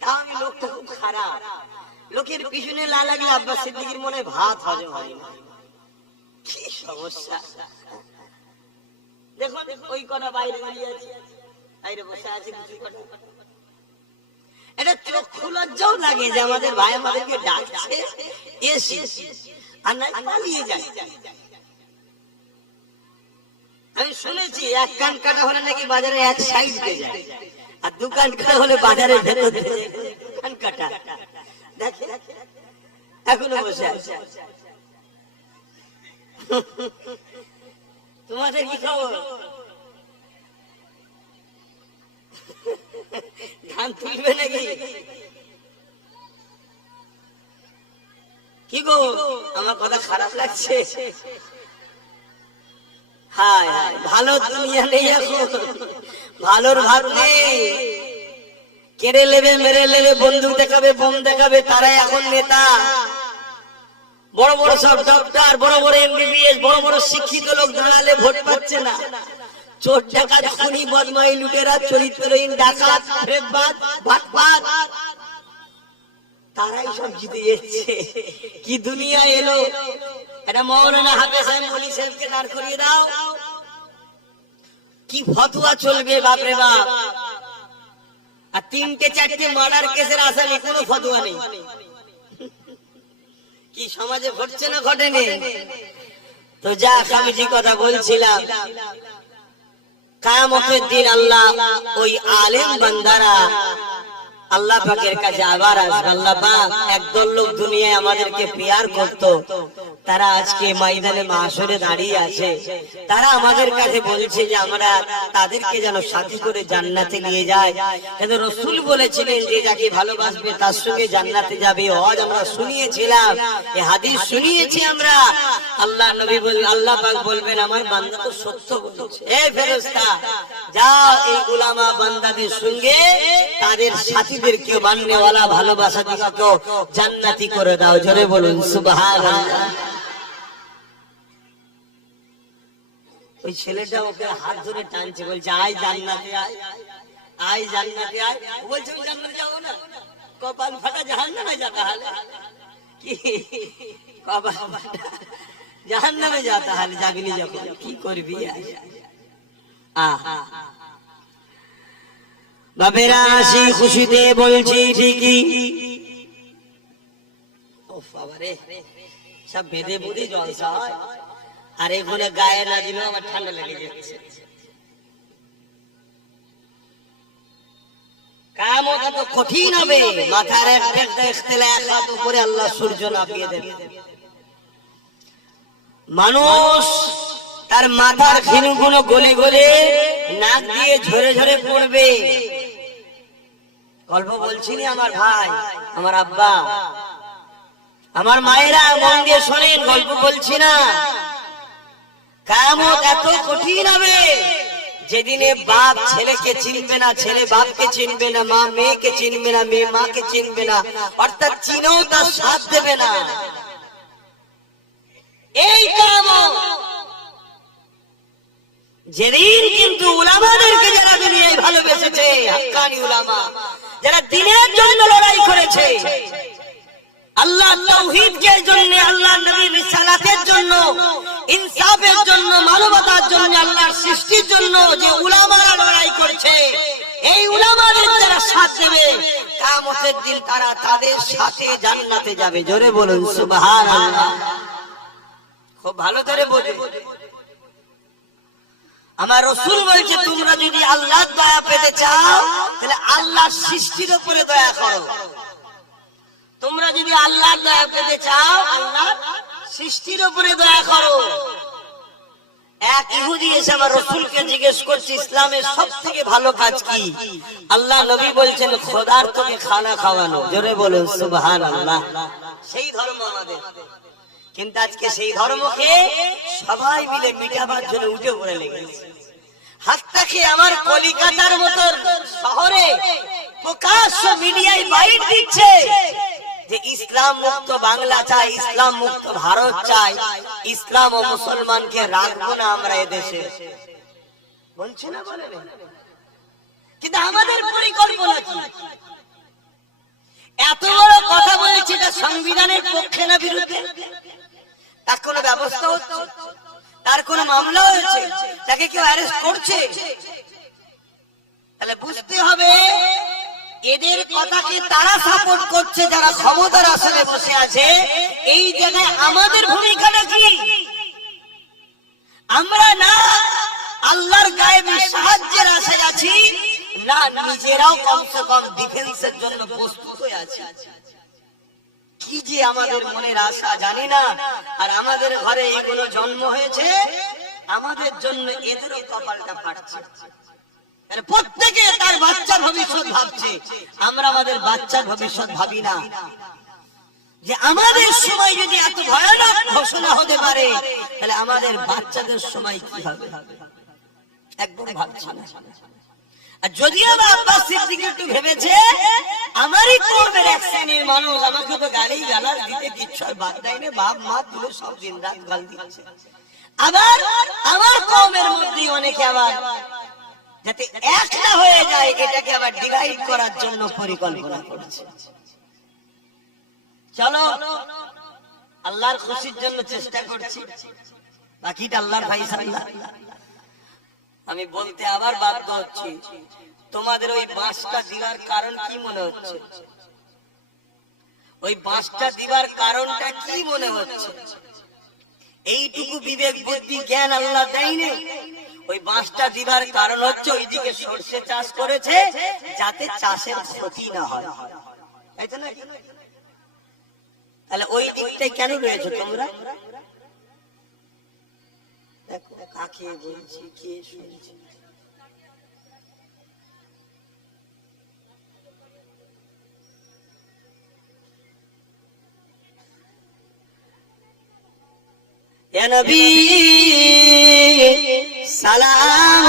তাও আমি লোকটা খুব খারাপ, লোকের পিছনে না লাগলে আব্বাস সিদ্দিকীর মনে ভাত হজম হয় না। কি সমস্যা! দেখুন ওই কটা বাইরে দাঁড়িয়ে আছে, বাইরে বসে আছে কিছু কটা। এটা চক্ষু লজ্জাও লাগে যে আমাদের ভাই আমাদেরকে ডাকছে, এসে আর না পালিয়ে যায়। আমি শুনেছি এক কান কাটা হলে নাকি বাজারে এক সাইড দিয়ে যায়, আর দু কান কাটা হলে বাজারের ভেতর কান কাটা। দেখে এখনো বসে আছে। তোমাদের কি খবর? ধান তুলবে নাকি? কি গো, আমার কথা খারাপ লাগছে? হায় হায়, ভালো দুনিয়া নেই এখন, ভালোর ভাব নেই। কেড়ে নেবে, মেরে নেবে, বন্দুক দেখাবে, বোম দেখাবে, তারাই এখন নেতা। বড় বড় সব ডক্টর, বড় বড় এমবিবিএস, বড় বড় শিক্ষিত লোক দাঁড়ালে ভোট পাচ্ছে না। চোর ডাকাত, খুনি, বদমাই, লুটেরা, চরিত্রহীন, ডাকাত, ফেরতবাজ, ভাটপাত, তারাই সব জিতে যাচ্ছে। কি দুনিয়া এলো! এটা মৌলানা হাফেজ সাহেব মলি সাহেবকে দাঁড় করিয়ে দাও, কি ফতোয়া চলবে বাপরে বাপ। আর 3-4টে মার্ডার কেসের আসামি, কোনো ফতোয়া নেই। কি সমাজে ঘটছে না ঘটেনি? তো যা আমি যে কথা বলছিলাম, কিয়ামতের দিন আল্লাহ ওই আলেম বান্দারা আল্লাহ পাকের কাছে আবার আসবে। আল্লাহ পাক একদল লোক দুনিয়ায় আমাদেরকে প্যার করত, তারা আজকে ময়দানে মাহশরে দাঁড়িয়ে আছে। তারা আমাদের কাছে বলছে যে আমরা তাদেরকে যেন সাথী করে জান্নাতে নিয়ে যায়। কিন্তু রাসূল বলেছিলেন যে যাকে ভালোবাসবে তার সঙ্গে জান্নাতে যাবে। আজ আমরা শুনিয়েছিলাম, এই হাদিস শুনিয়েছি আমরা। আল্লাহ নবী বলেন, আল্লাহ পাক বলবেন আমার বান্দা তো সত্য বলছে, এই ফেরেশতা যাও এই উলামা বান্দাদের সঙ্গে তাদের সাথীদেরকে মাননেওয়ালা ভালোবাসা দিকে জান্নাতি করে দাও। জোরে বলুন সুবহানাল্লাহ। ওই ছেলেটা ওকে হাত ধরে টানছে, বলছে আয় জান্নাতে আয়, আয় জান্নাতে আয়। বলছে আমি জান্নাতে যাবো না, কপাল ফাটা জাহান্নামে যা। তাহলে কি কপাল ফাটা জাহান্নামে যা, তাহলে যাবিনি যখন কি করবি? বাবেরা আসি খুশিতে বলছি ঠিকই, ও বাবারে সব বেঁধে বুঝি জলসা হয়, আর এখানে গায়ে না দিলেও আমার ঠান্ডা লেগে যাচ্ছে। কিয়ামত তো কঠিন হবে, মাথার একটা ইখতিলাফ হাত উপরে আল্লাহ সূর্য নামিয়ে দেবে। মানুষ তার মাথার খিনুগুলো গলে গলে নাক দিয়ে ঝরে ঝরে পড়বে। গল্প বলছিনি আমার ভাই, আমার আব্বা, আমার মায়েরা, মন দিয়ে শোনেন, গল্প বলছি না। কিয়ামত এত কঠিন হবে যেদিনে বাপ ছেলেকে চিনবে না, ছেলে বাপকে চিনবে না, মা মেয়েকে চিনবে না, মেয়ে মাকে চিনবে না, অর্থাৎ চিনেও তার সাথ দেবে না। এই কিয়ামত যেদিন কিন্তু উলামাদেরকে যারা দুনিয়ায় ভালোবেসেছে, হাক্কানি উলামা যারা দ্বীনের জন্য লড়াই করেছে, আল্লাহ তাওহীদের জন্য, আল্লাহ নবীর রিসালাতের জন্য, ইনসাফের জন্য, মানবতার জন্য, আল্লাহর সৃষ্টির জন্য যে উলামারা লড়াই করেছে, এই উলামাদের যারা সাথ দেবে কিয়ামতের দিন তারা তাদের সাথে জান্নাতে যাবে। জোরে বলুন সুবহানাল্লাহ। খুব ভালো করে বলুন। আমার রাসূল বলছে তোমরা যদি আল্লাহর দয়া পেতে চাও তাহলে আল্লাহর সৃষ্টির উপরে দয়া করো। তোমরা যদি আল্লাহর দয়া পেতে চাও আল্লাহর সৃষ্টির উপরে দয়া করো। এক ইহুদি এসে আমার রাসূলকে জিজ্ঞেস করছে ইসলামের সবথেকে ভালো কাজ কি? আল্লাহ নবী বলছেন খোদার তোকে খানা খাওয়ানো। জোরে বলুন সুবহানাল্লাহ। সেই ধর্ম আমাদের, কিন্তু আজকে সেই ধর্মকে সবাই মিলে মিটাবার জন্য উঠে পড়ে লেগেছে। হাতটাকে আমার কলিকাতার মতো শহরে প্রকাশ্য মিডিয়ায় বাইট দিচ্ছে যে ইসলাম মুক্ত বাংলা চাই, ইসলাম মুক্ত ভারত চাই, ইসলাম ও মুসলমানকে রাখবো না আমরা এদেশে বলছি না, বলে কিন্তু আমাদের পরিকল্পনা কি? এত বড় কথা বলেছে, এটা সংবিধানের পক্ষে না বিরুদ্ধে? তার কোনো ব্যবস্থা হচ্ছে? তার কোনো মামলা হয়েছে? তাকে কেউ অ্যারেস্ট করছে? তাহলে বুঝতে হবে এদের কথাকে তারা সাপোর্ট করছে যারা ক্ষমতার আসনে বসে আছে। এই জায়গায় আমাদের ভূমিকাটা কি? আমরা না আল্লাহর গায়েবী সাহায্যের আশায় আছি, না নিজেরাও কমসে কম ডিফেন্সের জন্য প্রস্তুত হয়ে আছি। কি যে আমাদের মনের আশা জানি না। আর আমাদের ঘরে এগুলো জন্ম হয়েছে, আমাদের জন্য এদেরও কপালটা ফাটছে। প্রত্যেকে তার বাচ্চার ভবিষ্যৎ ভাবছে, আমরা আমাদের বাচ্চার ভবিষ্যৎ ভাবি না। যে আমাদের সময় যদি এত ভয়ানক ঘোষণা হতে পারে, তাহলে আমাদের বাচ্চাদের সময় কি হবে একদম ভাবছি না। আর যদিও বা আব্বাস সিদ্দিক একটু ভেবেছে, আমারই কওমের এক শ্রেণীর মানুষ আমাকে তো গালি গালাজ দিতে কিচ্ছু বাদ দেয়নি, বাপ মা তুলে সব দিন রাত গাল দিচ্ছে। আবার আমার কওমের মধ্যে অনেকে আবার যাতে একটা হয়ে যায় এটাকে আবার ডিভাইড করার জন্য পরিকল্পনা করছে। চলো আল্লাহর খুশির জন্য চেষ্টা করছি, বাকিটা আল্লাহর ফায়সালা। আমি বলতে আবার বাধ্য হচ্ছি, তোমাদের ওই বাঁশটা দিবার কারণ কি মনে হচ্ছে? ওই বাঁশটা দিবার কারণটা কি মনে হচ্ছে? এইটুকু বিবেক বুদ্ধি জ্ঞান আল্লাহ দেয়নি? ওই বাঁশটা দিবার কারণ হচ্ছে ওইদিকে সরষে চাষ করেছে যাতে চাষের ক্ষতি না হয়, তাই তো না? তাহলে ওই দিকটাই কেন রয়েছে তোমরা? দেখো কাকে বলছি, কে শুনছি। ইয়া নবী সালাম,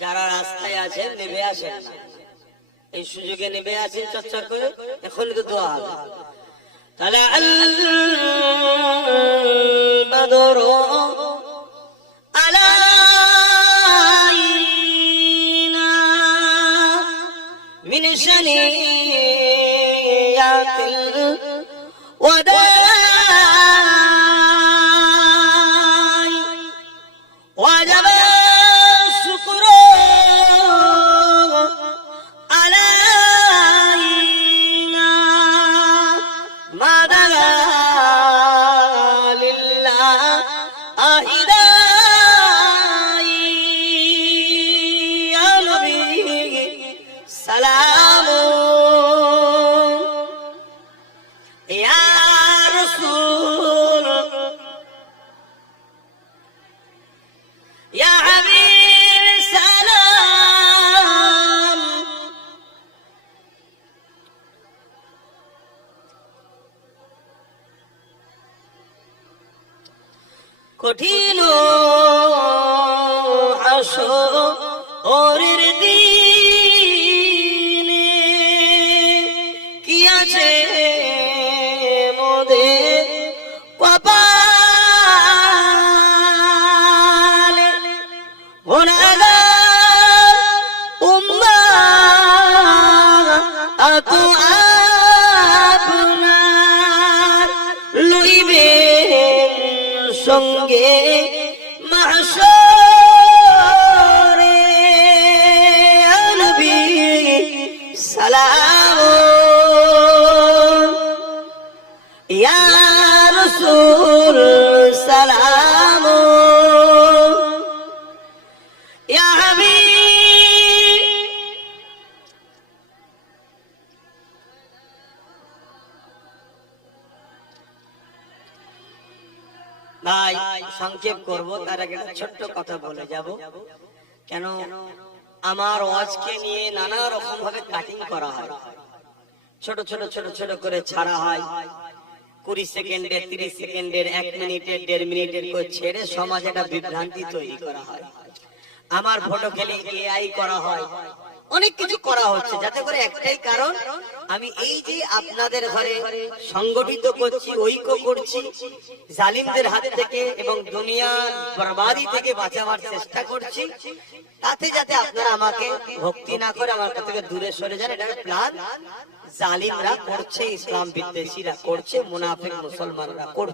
যারা রাস্তায় আছেন নেমে আসেন, এই সুযোগে নেমে আসেন চর্চা করে, এখনই তো দোয়া হবে। তাহলে আল বাদর আলাইনা মিন শানিয়াতিল ওয়াদা কঠিন হাসরের দিনে কি আছে মোদের কপালে, গুনাহগার উম্মাত আপনার লইবেন সঙ্গে মাহশরে। নবী সালাম, ইয়া রাসূল সালাম, ইয়া সংক্ষেপ করব, তার আগে একটা ছোট্ট কথা বলে যাব। কেন আমার ওয়াজকে নিয়ে নানা রকম ভাবে কাটিং করা হয়, ছোট ছোট ছোট ছোট করে ছাড়া হয়, 20 সেকেন্ডের, 30 সেকেন্ডের, 1 মিনিটের, 1.5 মিনিটের করে ছেড়ে সমাজে একটা বিভ্রান্তি তৈরি করা হয়। আমার ফটো খেলে এআই করা হয়, অনেক কিছু করা হচ্ছে, যাতে করে একটাই কারণ, আমি এই যে আপনাদের ঘরে সংগঠিত করছি, ঐক্য করছি, জালিমদের হাত থেকে এবং দুনিয়ার বরবাদি থেকে বাঁচাবার চেষ্টা করছি, তাতে যাতে আপনারা আমাকে ভক্তি না করে আমার কাছ থেকে দূরে সরে যান, এটা প্ল্যান জালিমরা করছে, ইসলাম বিদ্বেষীরা করছে, মুনাফিক মুসলমানরা করছে।